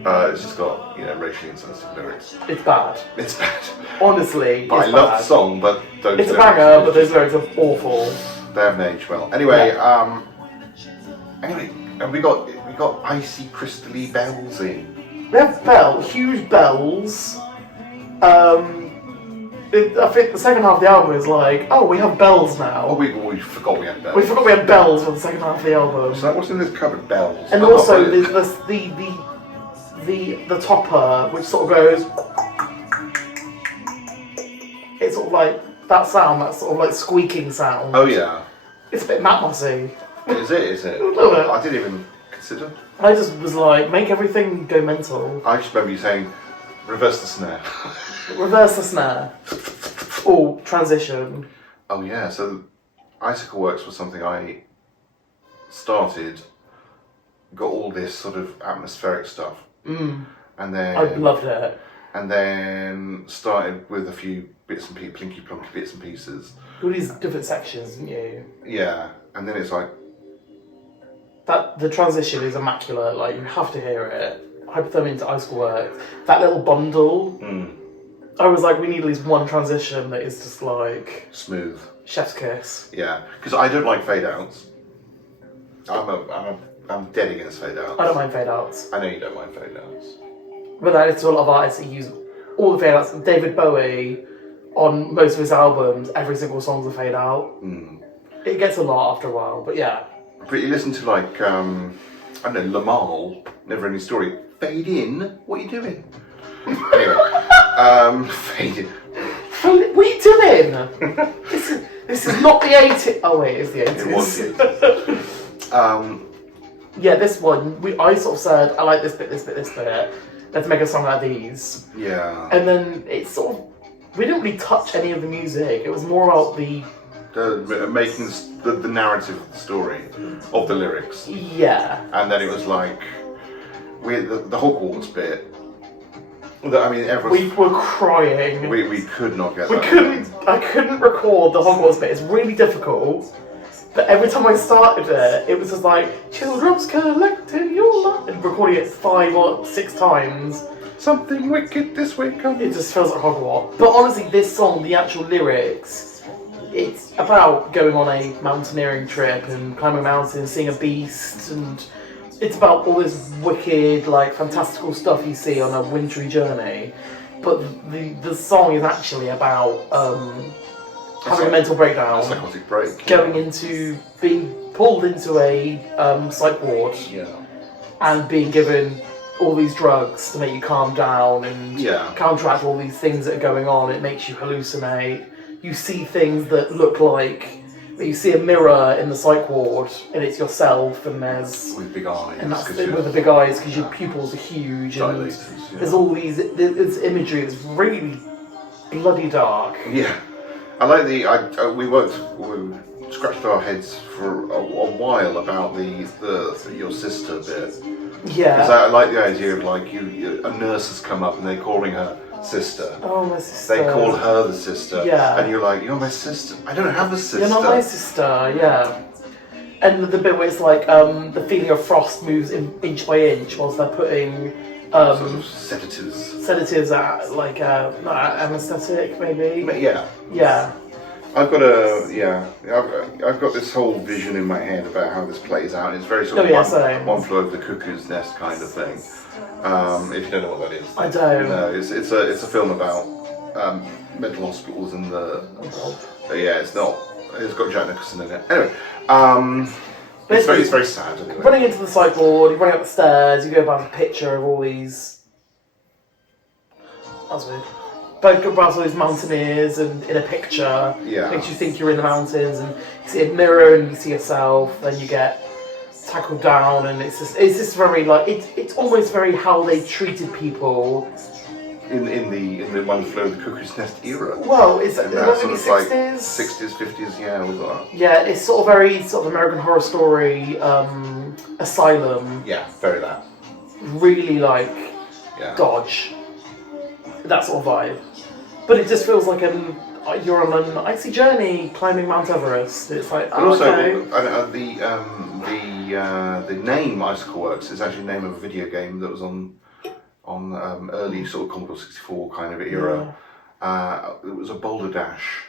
no. It's just got, you know, racially insensitive lyrics. It's bad. It's bad. Honestly, But I it's love bad. the song, but those It's a lyrics- banger, but those lyrics are awful. They haven't aged well. Anyway, and we got icy crystally bells in. We have huge bells. I think the second half of the album is like, oh, we have bells now. Oh, we forgot we had bells. We forgot we had bells for the second half of the album. So what's in this cupboard? Bells. And Oh, also brilliant. there's the topper, which sort of goes. It's sort of like that sound, that sort of like squeaking sound. Oh yeah. It's a bit Matt Mossy. Is it? Is it? little bit. I didn't even consider. I just was like, make everything go mental. I just remember you saying, reverse the snare. Reverse the snare. Oh, transition. Oh yeah. So Icicle Works was something I started, got all this sort of atmospheric stuff, and I then loved it. and then started with a few bits and plinky plonky bits and pieces. All these different sections, didn't you? Yeah, and then it's like, That the transition is immaculate. Like, you have to hear it. Hypothermia into Icicle Works. That little bundle. I was like, we need at least one transition that is just like smooth. chef's kiss. Yeah, because I don't like fade outs. I'm dead against fade outs. I don't mind fade outs, I know you don't mind fade outs. but then it's a lot of artists that use all the fade outs. David Bowie, on most of his albums, every single song's a fade out. It gets a lot after a while, but yeah. But you listen to like, I don't know, Lamal, Never Ending Story. Fade in? What are you doing? Anyway, fade in. What are you doing? This is not the 80s. Oh wait, it's the 80s. It was the Yeah, this one, I sort of said, I like this bit, this bit, this bit. Let's make a song out of these. Yeah. And then it's sort of, we didn't really touch any of the music. It was more about the, Making the narrative of the story, of the lyrics. yeah. And then it was like, with the Hogwarts bit, I mean, everyone. We were crying. We could not get We that. I couldn't record the Hogwarts bit. It's really difficult. But every time I started it, it was just like, children's collecting your life. And recording it 5 or 6 times. Something wicked this way comes. It just feels like Hogwarts. But honestly, this song, the actual lyrics, it's about going on a mountaineering trip and climbing a mountain, seeing a beast, and it's about all this wicked, like, fantastical stuff you see on a wintry journey. But the song is actually about having a mental breakdown, A psychotic break. going into being pulled into a psych ward, Yeah. and being given all these drugs to make you calm down and Yeah. counteract all these things that are going on. It makes you hallucinate. you see things that look like. You see a mirror in the psych ward, and it's yourself, and there's. With big eyes. And that's 'cause with you're the big eyes because your pupils are huge, and dilated, yeah. there's all there's imagery that's really bloody dark. Yeah, I like the. We scratched our heads for a while about the your sister bit. Yeah. Because I like the idea of like a nurse has come up and they're calling her sister. Oh, my sister. They call her the sister. Yeah. And you're like, you're my sister. I don't have a sister. You're not my sister, yeah. And the bit where it's like the feeling of frost moves inch by inch whilst they're putting Sort of sedatives. sedatives at like anaesthetic maybe. Yeah. Yeah. I've got I've got this whole vision in my head about how this plays out. It's very sort of same. one flew over the cuckoo's nest kind of thing. If you don't know what that is, I don't. No, it's a film about mental hospitals and it's not. It's got Jack Nicholson in it. Anyway, it's very sad. Anyway. Running into the psych ward, you run up the stairs, you go past a picture of all these. That's weird. But go past all these mountaineers and in a picture, makes you think you're in the mountains, and you see a mirror and you see yourself, then you get tackled down, and it's just very like it's almost very how they treated people in the One Flew Over the Cuckoo's Nest era. Well, it's in maybe that sort of 60s? like 60s, 50s, yeah, with that. Yeah, it's sort of very sort of American Horror Story, Asylum. Yeah, very that. Really like Dodge. That sort of vibe. But it just feels like you're on an icy journey climbing Mount Everest. It's like, But also, okay. the name Icicle Works is actually the name of a video game that was on early sort of Commodore 64 kind of era. It was a Boulder Dash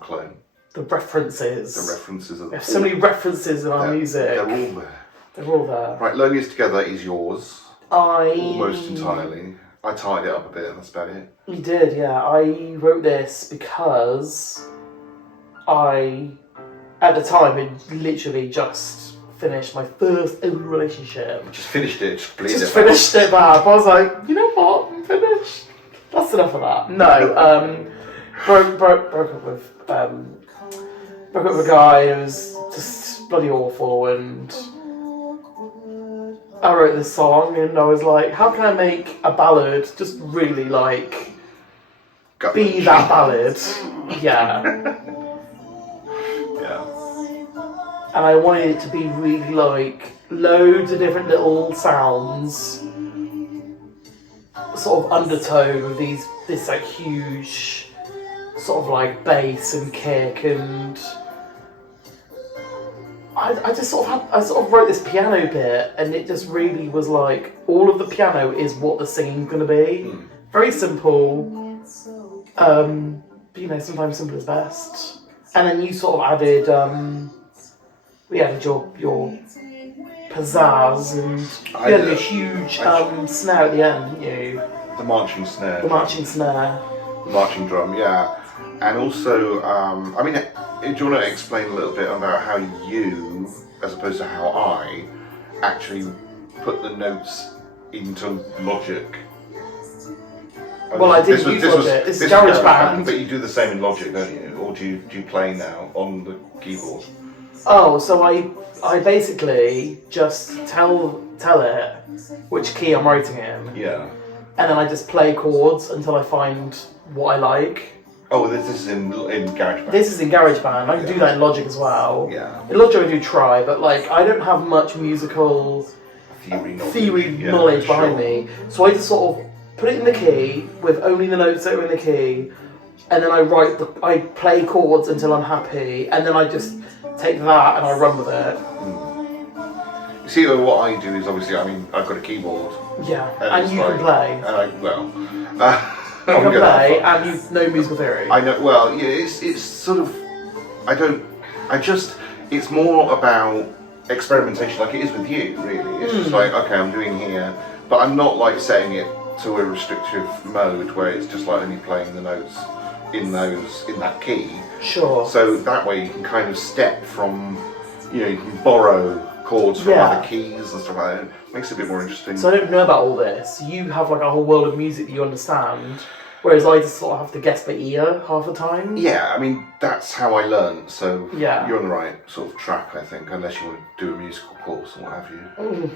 clone. The references. The references. We have so many references in our music. They're all there. They're all there. Right, Loneliest Together is yours. Almost entirely. I tied it up a bit, and that's about it. You did, yeah. I wrote this because at the time, had literally just finished my first ever relationship. Just finished it, Just finished it, but I was like, you know what, I'm finished. That's enough of that. No, broke up with a guy who was just bloody awful, and I wrote this song, and I was like, how can I make a ballad just really like be that ballad? Yeah. Yeah. And I wanted it to be really like loads of different little sounds, sort of undertone of this like huge sort of like bass and kick, and I sort of wrote this piano bit, and it just really was like all of the piano is what the singing's gonna be. Very simple, but you know, sometimes simple is best. And then you sort of added your pizzazz, and you had a huge snare at the end, didn't you? The marching snare. The marching snare. The marching drum, yeah. And also, I mean, do you want to explain a little bit about how you, as opposed to how I, actually put the notes into Logic? Well, I did use Logic. This is GarageBand. But you do the same in Logic, don't you? Or do you play now on the keyboard? Oh, so I basically just tell it which key I'm writing in. Yeah. And then I just play chords until I find what I like. Oh, this is in GarageBand. This is in GarageBand. I can do that in Logic as well. Yeah. In Logic I do try, but like I don't have much musical theory knowledge behind me. So I just sort of put it in the key with only the notes that are in the key, and then I play chords until I'm happy, and then I just take that and I run with it. You see, what I do is obviously, I mean, I've got a keyboard. Yeah, and you can play. You can play, and you know musical theory. I know. Well, yeah, it's sort of. It's more about experimentation, like it is with you, really. It's just like, okay, I'm doing here, but I'm not like setting it to a restrictive mode where it's just like only playing the notes in that key. Sure. So that way you can kind of step from, you can borrow chords from other keys and stuff like that. It makes it a bit more interesting. So I don't know about all this. You have like a whole world of music that you understand. Whereas I just sort of have to guess by ear half the time. Yeah, I mean, that's how I learned, so Yeah. you're on the right sort of track, I think, unless you want to do a musical course or what have you.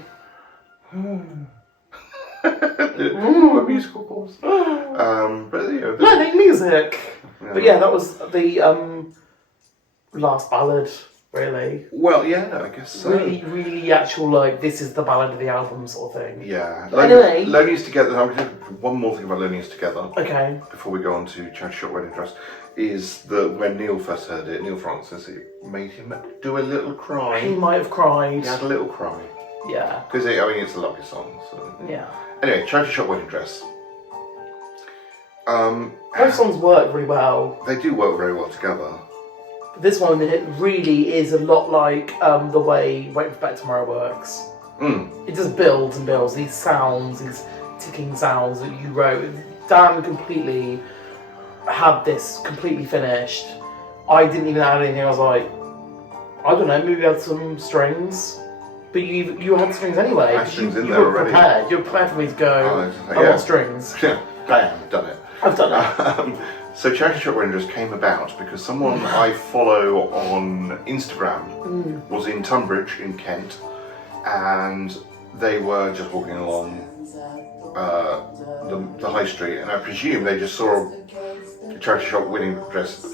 Ooh, a musical course. But, you know, Learning music! But yeah, that was the last ballad, really. Well, yeah, I guess so. Really actual, like, this is the ballad of the album sort of thing. Yeah. Anyway. Learning Us Together, I'm going to do one more thing about Learning Us Together. Okay. Before we go on to Charity Shop Wedding Dress, is that when Neil first heard it, Neil Francis, it made him do a little He cry. might have cried. He had a little cry. Yeah. Because, I mean, it's a lovely song, so... Yeah. Anyway, Charity Shop Wedding Dress. Both songs work really well. They do work very well together. This one, it really is a lot like the way Waiting for Better Tomorrow works. It just builds and builds. These sounds, these ticking sounds that you wrote. Dan completely had this completely finished. I didn't even add anything. I was like, I don't know, maybe add some strings. But you had strings anyway. I had strings in you there were already. prepared. You were prepared for me to go, I yeah. want strings. Yeah, bam, done it. I've done it. So Charity Shop Wedding Dress came about because someone I follow on Instagram was in Tunbridge in Kent, and they were just walking along the high street, and I presume they just saw a charity shop wedding dress.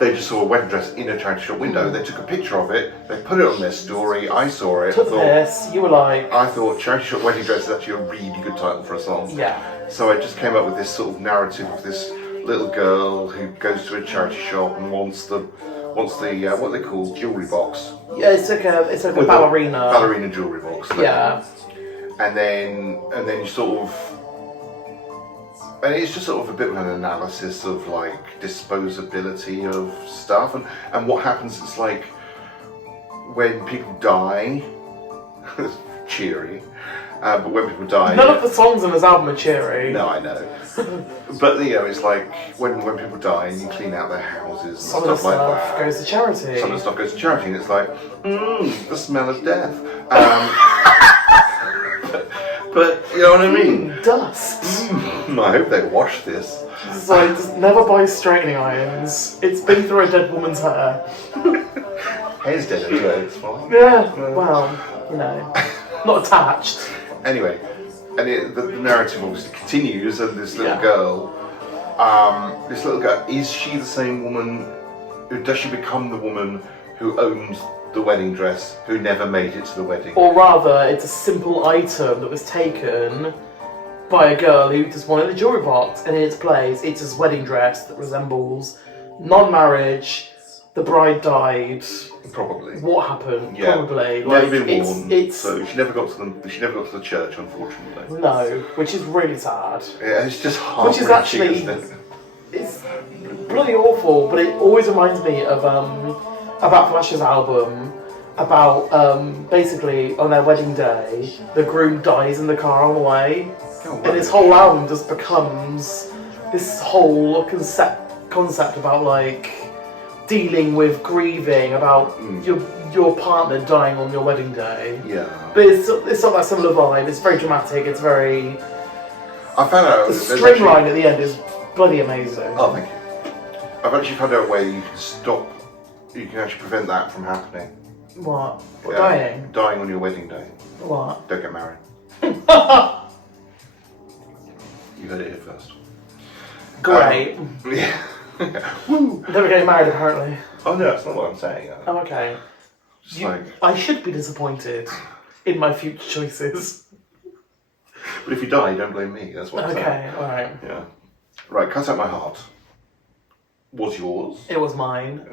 They just saw a wedding dress in a charity shop window. They took a picture of it. They put it on their story. I saw it. Took the piss. You were like, I thought Charity Shop Wedding Dress is actually a really good title for a song. yeah. So I just came up with this sort of narrative of this little girl who goes to a charity shop and wants the what they call jewellery box. Yeah, it's like a With ballerina. Ballerina jewellery box. Yeah. And then you sort of, and it's just sort of a bit of an analysis of like disposability of stuff and what happens. It's like when people die, cheery. But when people die... None of the songs on this album are cheery. No, I know. But, you know, it's like when people die and you clean out their houses and Some of the stuff like stuff that. goes to charity. Some of the stuff goes to charity and it's like, the smell of death. But, you know what I mean? Dust. I hope they wash this. It's like, just never buy straightening irons. It's been through a dead woman's hair. Hair's dead anyway, it's fine. Yeah, well, you know, not attached. Anyway, and the narrative obviously continues, and this little Yeah. girl, is she the same woman? Does she become the woman who owns the wedding dress, who never made it to the wedding? Or rather, it's a simple item that was taken by a girl who just wanted a jewellery box, and in its place, it's a wedding dress that resembles non-marriage. The bride died. Probably. What happened? Yeah. Probably. Never Like, been worn. it's So she never got to the church, unfortunately. no, which is really sad. Yeah, it's just Which is heartbreaking, actually- isn't it? It's bloody awful, but it always reminds me of about Flash's album, about basically on their wedding day, the groom dies in the car on the way, Oh, and his whole album just becomes this whole concept about like dealing with grieving, about your partner dying on your wedding day. Yeah. But it's not that similar vibe. It's very dramatic. It's very I found out the there's string actually- line at the end is bloody amazing. Oh, thank you. I've actually found out a way you can stop. You can actually prevent that from happening. What? Yeah. Dying? Dying on your wedding day. What? Don't get married. You heard it here first. Great. Yeah. Woo! Never getting married apparently. Oh no, that's not what I'm saying. Oh, okay. Just like, I should be disappointed in my future choices. but if you die, don't blame me. That's what I'm saying. Okay, alright. Yeah. Right. Cut Out My Heart was yours. It was mine.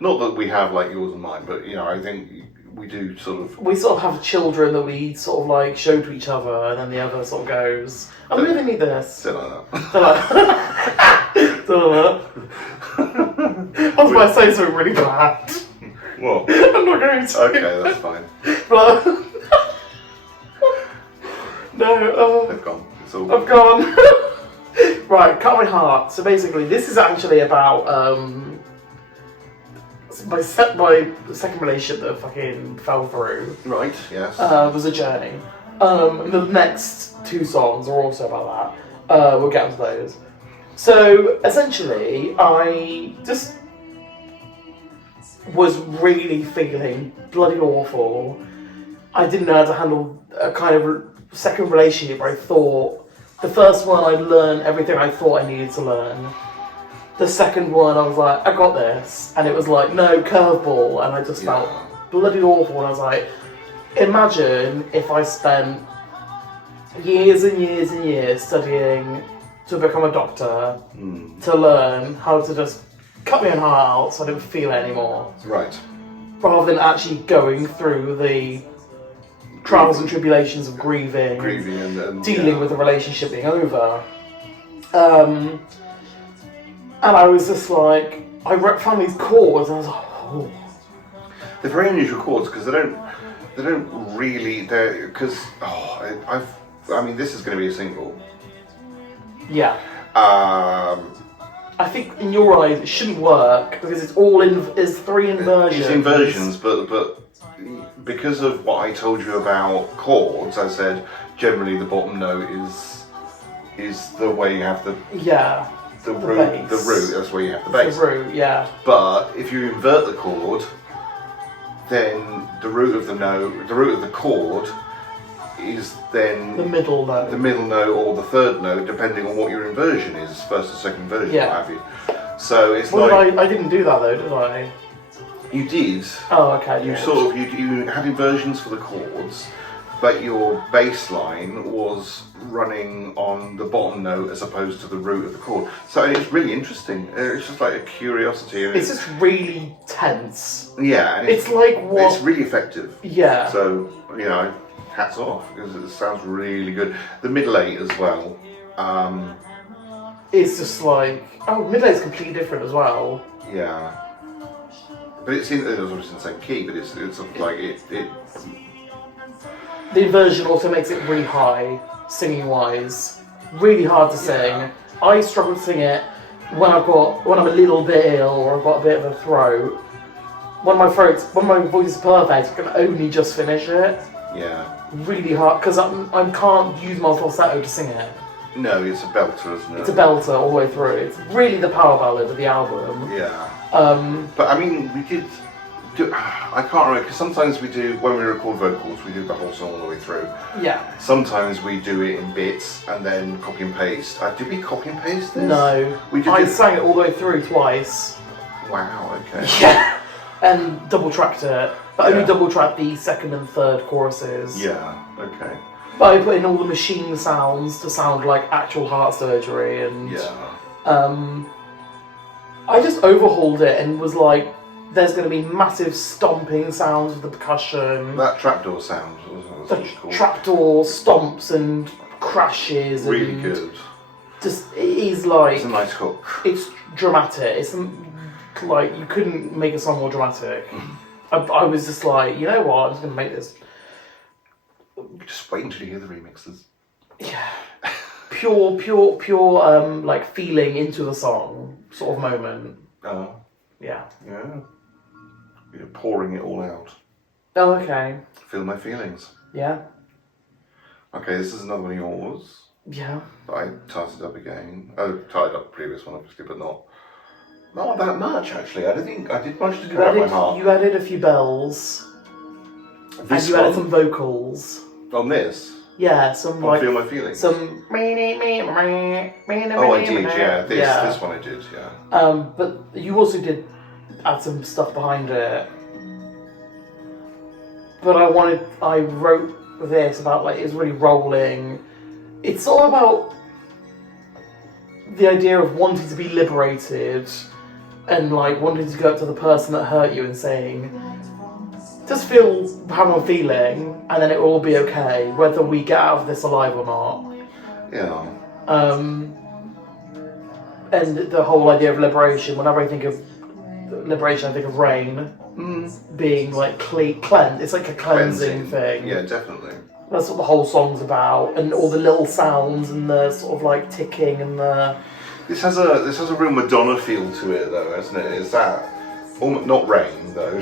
Not that we have like yours and mine, but you know, I think we do sort of. We sort of have children that we sort of like show to each other, and then the other sort of goes, "I really need this." Say like that. They're like, don't know that. I was about to say something really bad. Well. I'm not going to. Okay, that's fine. But, no, They've gone. It's all. I've gone. Right, Cut My Heart. So basically, this is actually about my second relationship that fucking fell through. Right. Yes. Was a journey. And the next two songs are also about We'll get onto those. So essentially, I just was really feeling bloody awful. I didn't know how to handle a kind of second relationship where I thought the first one I learned everything I thought I needed to learn. The second one I was like, I got this, and it was like, no, curveball, and I just felt bloody awful. And I was like, imagine if I spent years and years and years studying to become a doctor to learn how to just cut my own heart out so I didn't feel it anymore. Right. Rather than actually going through the trials and tribulations of grieving and dealing with the relationship being over. And I was just like, I found these chords and I was like, oh. They're very unusual chords because they don't really, because, I mean, this is going to be a single. Yeah. I think in your eyes it shouldn't work because it's all it's three inversions. It's inversions, but because of what I told you about chords, I said generally the bottom note is the way you have the root. bass. The root. That's where you have the bass. The root, yeah. But if you invert the chord, then the root of the chord is then the middle note. The middle note or the third note, depending on what your inversion is, first or second inversion, what have you. So it's I didn't do that though, did I? You did. Oh, okay. You you had inversions for the chords, but your bass line was running on the bottom note as opposed to the root of the chord. So it's really interesting. It's just like a curiosity. And it's just really tense. Yeah. And it's like what? It's really effective. Yeah. So, hats off, because it sounds really good. The middle eight as well. It's just like, middle eight's completely different as well. Yeah. But it's obviously in the same key, but it's sort of like it. The inversion also makes it really high, singing wise. Really hard to sing. I struggle to sing it when I'm a little bit ill or I've got a bit of a throat. When my voice is perfect, I can only just finish it. Yeah. Really hard because I can't use my falsetto to sing it. No, it's a belter, isn't it? It's a belter all the way through. It's really the power ballad of the album. Yeah. But I mean, we did. I can't remember because sometimes we do when we record vocals, we do the whole song all the way through. Yeah. Sometimes we do it in bits and then copy and paste. Did we copy and paste this? No. I sang it all the way through twice. Wow. Okay. Yeah. And double tracked it, but only double tracked the second and third choruses. Yeah. Okay. But I put in all the machine sounds to sound like actual heart surgery, and I just overhauled it and was like, there's going to be massive stomping sounds with the percussion. That trapdoor sound was the trapdoor stomps and crashes. Really and good. Just it is like it's a nice hook. It's dramatic. It's like you couldn't make a song more dramatic. I was just like, you know what? I'm just going to make this. Just wait until you hear the remixes. Yeah. Pure, like feeling into the song sort of moment. Oh. Yeah. Yeah. You're pouring it all out. Oh, okay. Feel my feelings. Yeah. Okay, this is another one of yours. Yeah. I tightened up again. I tied up the previous one, obviously, but not that much, actually. I did manage to cut out my heart. You added a few bells. And you added some vocals. On this? Yeah, some like... Feel my feelings? Some... Oh, I did, yeah. This one I did, yeah. But you also did add some stuff behind it. But I wrote this about, like, it's really rolling. It's all about the idea of wanting to be liberated and, like, wanting to go up to the person that hurt you and saying, just feel how I'm feeling, and then it will all be okay, whether we get out of this alive or not. Yeah. And the whole idea of liberation, whenever I think of liberation, I think of rain being like cleanse. It's like a cleansing thing. Yeah, definitely. That's what the whole song's about, and all the little sounds and the sort of like ticking and the. This has a real Madonna feel to it, though, hasn't it? Is that not Rain though?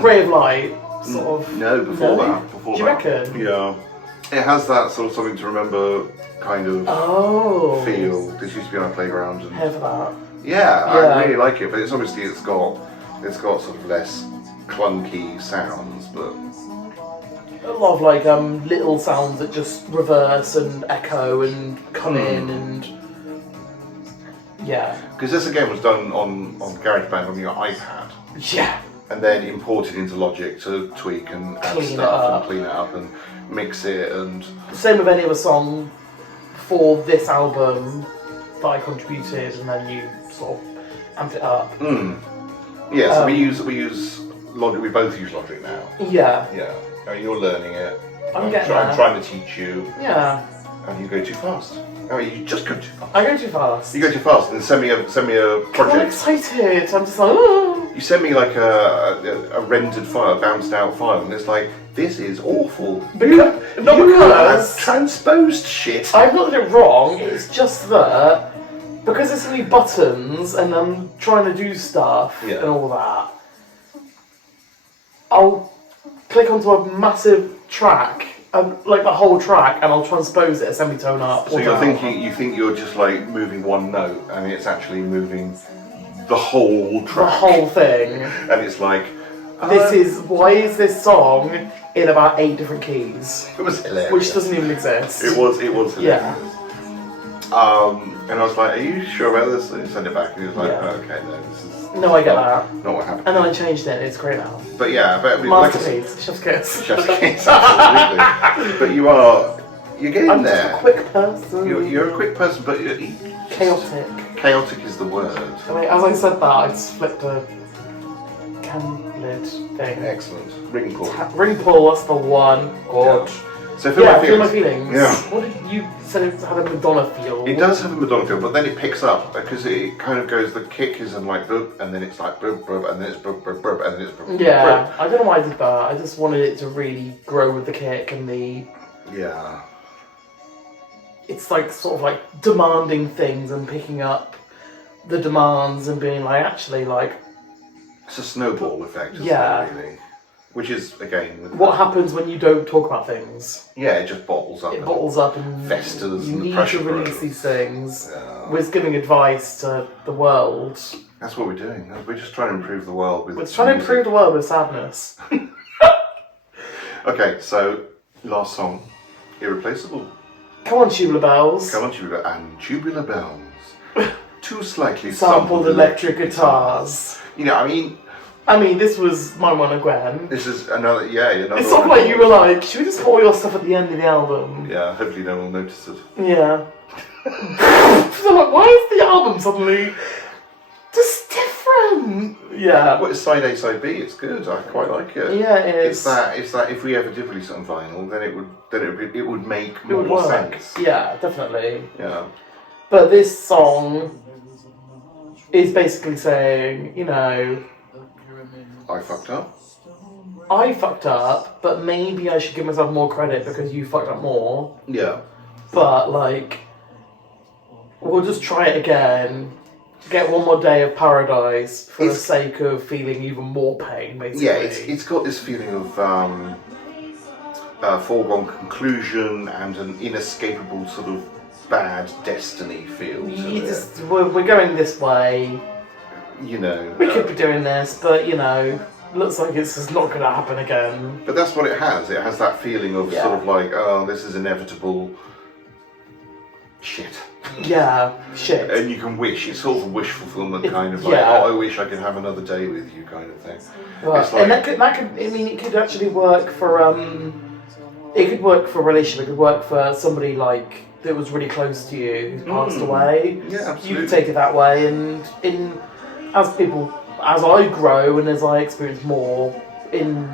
Ray of Light, sort of. No, before that. Do you reckon? Yeah. It has that sort of something to remember kind of Oh. feel. This used to be on a playground, and Here for that. yeah, Yeah. I really like it. But it's obviously it's got sort of less clunky sounds, but A lot of like little sounds that just reverse and echo and come in and yeah. because this again was done on GarageBand on your iPad, Yeah. and then imported into Logic to tweak and add Clean it stuff up. and clean it up and mix it and Same with any other song for this album that I contributed and then you sort of amped it up. yeah. So we use Logic. We both use Logic now. Yeah. Yeah. I mean, you're learning it. I'm getting I'm there. trying to teach you, Yeah. and you go too fast. Oh, you just go too fast. I go too fast. You go too fast, and send me a I'm project. excited. I'm just like, oh. You send me like a rendered file, a bounced out file, and it's like, this is awful. Not You because have transposed shit. I've not done it wrong, it's just that because there's so many buttons and I'm trying to do stuff Yeah. and all that, I'll click onto a massive track, like the whole track, and I'll transpose it a semitone up. So or you're down. thinking, you think you're just like moving one note, and it's actually moving the whole the track. whole thing. And it's like, Why is this song in about 8 different keys? it was hilarious. Which doesn't even exist. It was hilarious. Yeah. And I was like, are you sure about this? And he sent it back, and he was like, Yeah. oh, okay, no, this is No, I get that. not what happened. And then I changed it, it's great now. But yeah, but I mean, like I said, Masterpiece, chef's kiss. Chef's kiss, absolutely. But you're getting I'm there. just a quick person. You're a quick person, but Chaotic. chaotic is the word. I mean, as I said that, I just flipped a can lid thing. Excellent. Ring pull. Ring pull, that's the one. God. So feel Yeah, my feel my feelings. feelings. Yeah. What did you said it had a Madonna feel? It does have a Madonna feel, but then it picks up because it kind of goes. The kick is in like boop, and then it's like boop boop, and then it's boop boop boop, and then it's boop boop. Yeah, I don't know why I did that. I just wanted it to really grow with the kick and the. Boop. Yeah. It's like sort of like demanding things and picking up the demands and being like, actually, like, It's a snowball effect, isn't Yeah. it, really? Which is again. With what happens when you don't talk about things? Yeah, it just bottles up. It and bottles up and festers you and the need pressure to release grows. these things. Yeah. We're giving advice to the world. That's what we're doing. We're just trying to improve the world with. We're trying to improve the world with sadness. Okay, so last song, Irreplaceable. Come on, Tubular Bells. Come on, Tubular and Tubular Bells. Two slightly Sampled electric guitars. You know, I mean, this was my one and Gwen. this is another. Another. It's not one. like you were like, should we just put all your stuff at the end of the album? Yeah, hopefully no one will notice it. Yeah. So like, why is the album suddenly just different? Yeah. Well, it's side A, side B. It's good. I quite like it. Yeah, it is. It's that. If we ever did release it on vinyl, then it would make It would more work. sense. Yeah, definitely. Yeah. But this song is basically saying, you know, I fucked up. I fucked up, but maybe I should give myself more credit because you fucked up more. Yeah. But, like, we'll just try it again. Get one more day of paradise for the sake of feeling even more pain, basically. Yeah, it's got this feeling of foregone conclusion and an inescapable sort of bad destiny feel to You it. just, we're going this way. You know. We could be doing this, but, you know, looks like it's just not going to happen again. But that's what it has. It has that feeling of Yeah. sort of like, oh, this is inevitable shit. Yeah, shit. And you can wish. It's sort of a wish fulfillment kind of like, yeah. oh, I wish I could have another day with you kind of thing. Well, It's like, and that could, I mean, it could actually work for, it could work for a relationship, it could work for somebody like, that was really close to you, who's passed away. Yeah, You absolutely. could take it that way, and as I grow and as I experience more in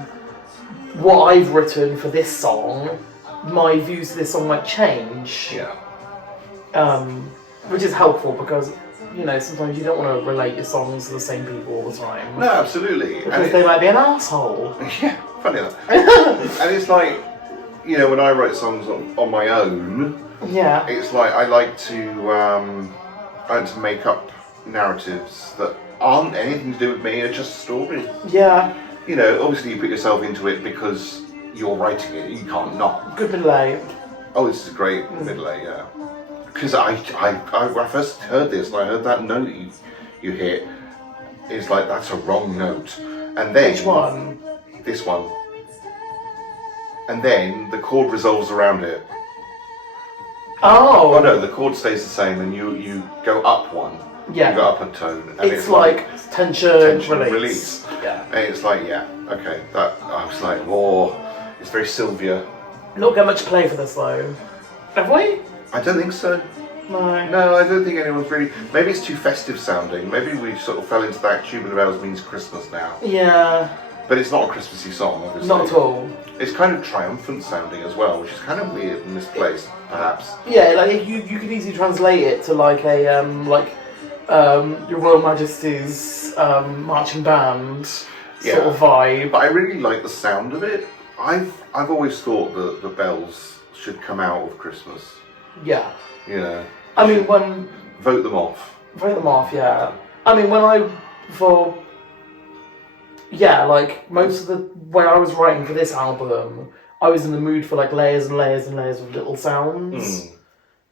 what I've written for this song, my views to this song might change. Yeah. Which is helpful because, you know, sometimes you don't want to relate your songs to the same people all the time. No, absolutely. Because they might be an asshole. Yeah, funny that. And it's like, you know, when I write songs on my own, Yeah. it's like I like to make up narratives that aren't anything to do with me, are just stories. Yeah. You know, obviously you put yourself into it because you're writing it, you can't not. Good delay. Oh, this is a great middle A, yeah. Because I first heard this, and I heard that note you hit, it's like, that's a wrong note. And then... Which one? This one. And then the chord resolves around it. Oh! Oh no, the chord stays the same, and you go up one. Yeah. You go up a tone. And It's like tension, release. Yeah. And it's like, yeah, okay. That I was like, whoa. It's very Sylvia. Not get much play for this though. Have we? I don't think so. No. No, I don't think anyone's really. Maybe it's too festive sounding. Maybe we sort of fell into that Tubular Bells means Christmas now. Yeah. But it's not a Christmassy song, obviously. Not at all. It's kind of triumphant sounding as well, which is kind of weird and misplaced, perhaps. Yeah, like you could easily translate it to like a Your Royal Majesty's marching band sort of vibe. But I really like the sound of it. I've always thought that the bells should come out of Christmas. Yeah. You know. I mean, when Vote them off. vote them off. Yeah. I mean, like most of the when I was writing for this album, I was in the mood for like layers and layers and layers of little sounds.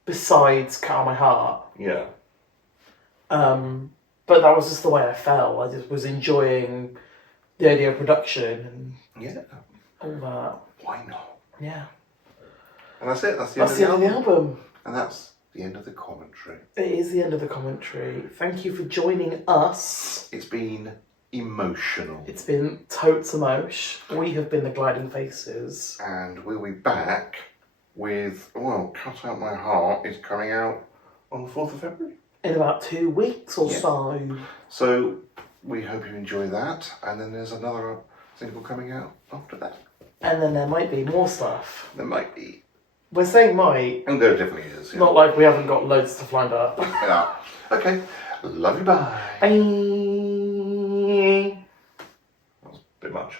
Besides "Cat on My Heart." Yeah. But that was just the way I felt. I just was enjoying the idea of production Yeah. and all that. Why not? Yeah. And that's it. That's the That's the end of the album. And that's the end of the commentary. It is the end of the commentary. Thank you for joining us. It's been emotional. It's been totes emosh. We have been the Gliding Faces. And we'll be back with, Cut Out My Heart is coming out on the 4th of February. In about 2 weeks or so. So we hope you enjoy that. And then there's another single coming out after that. And then there might be more stuff. There might be. We're saying might. And there definitely is. Yeah. Not like we haven't got loads of stuff lined up. Yeah. Okay. Love you. Bye. Bye. That was a bit much.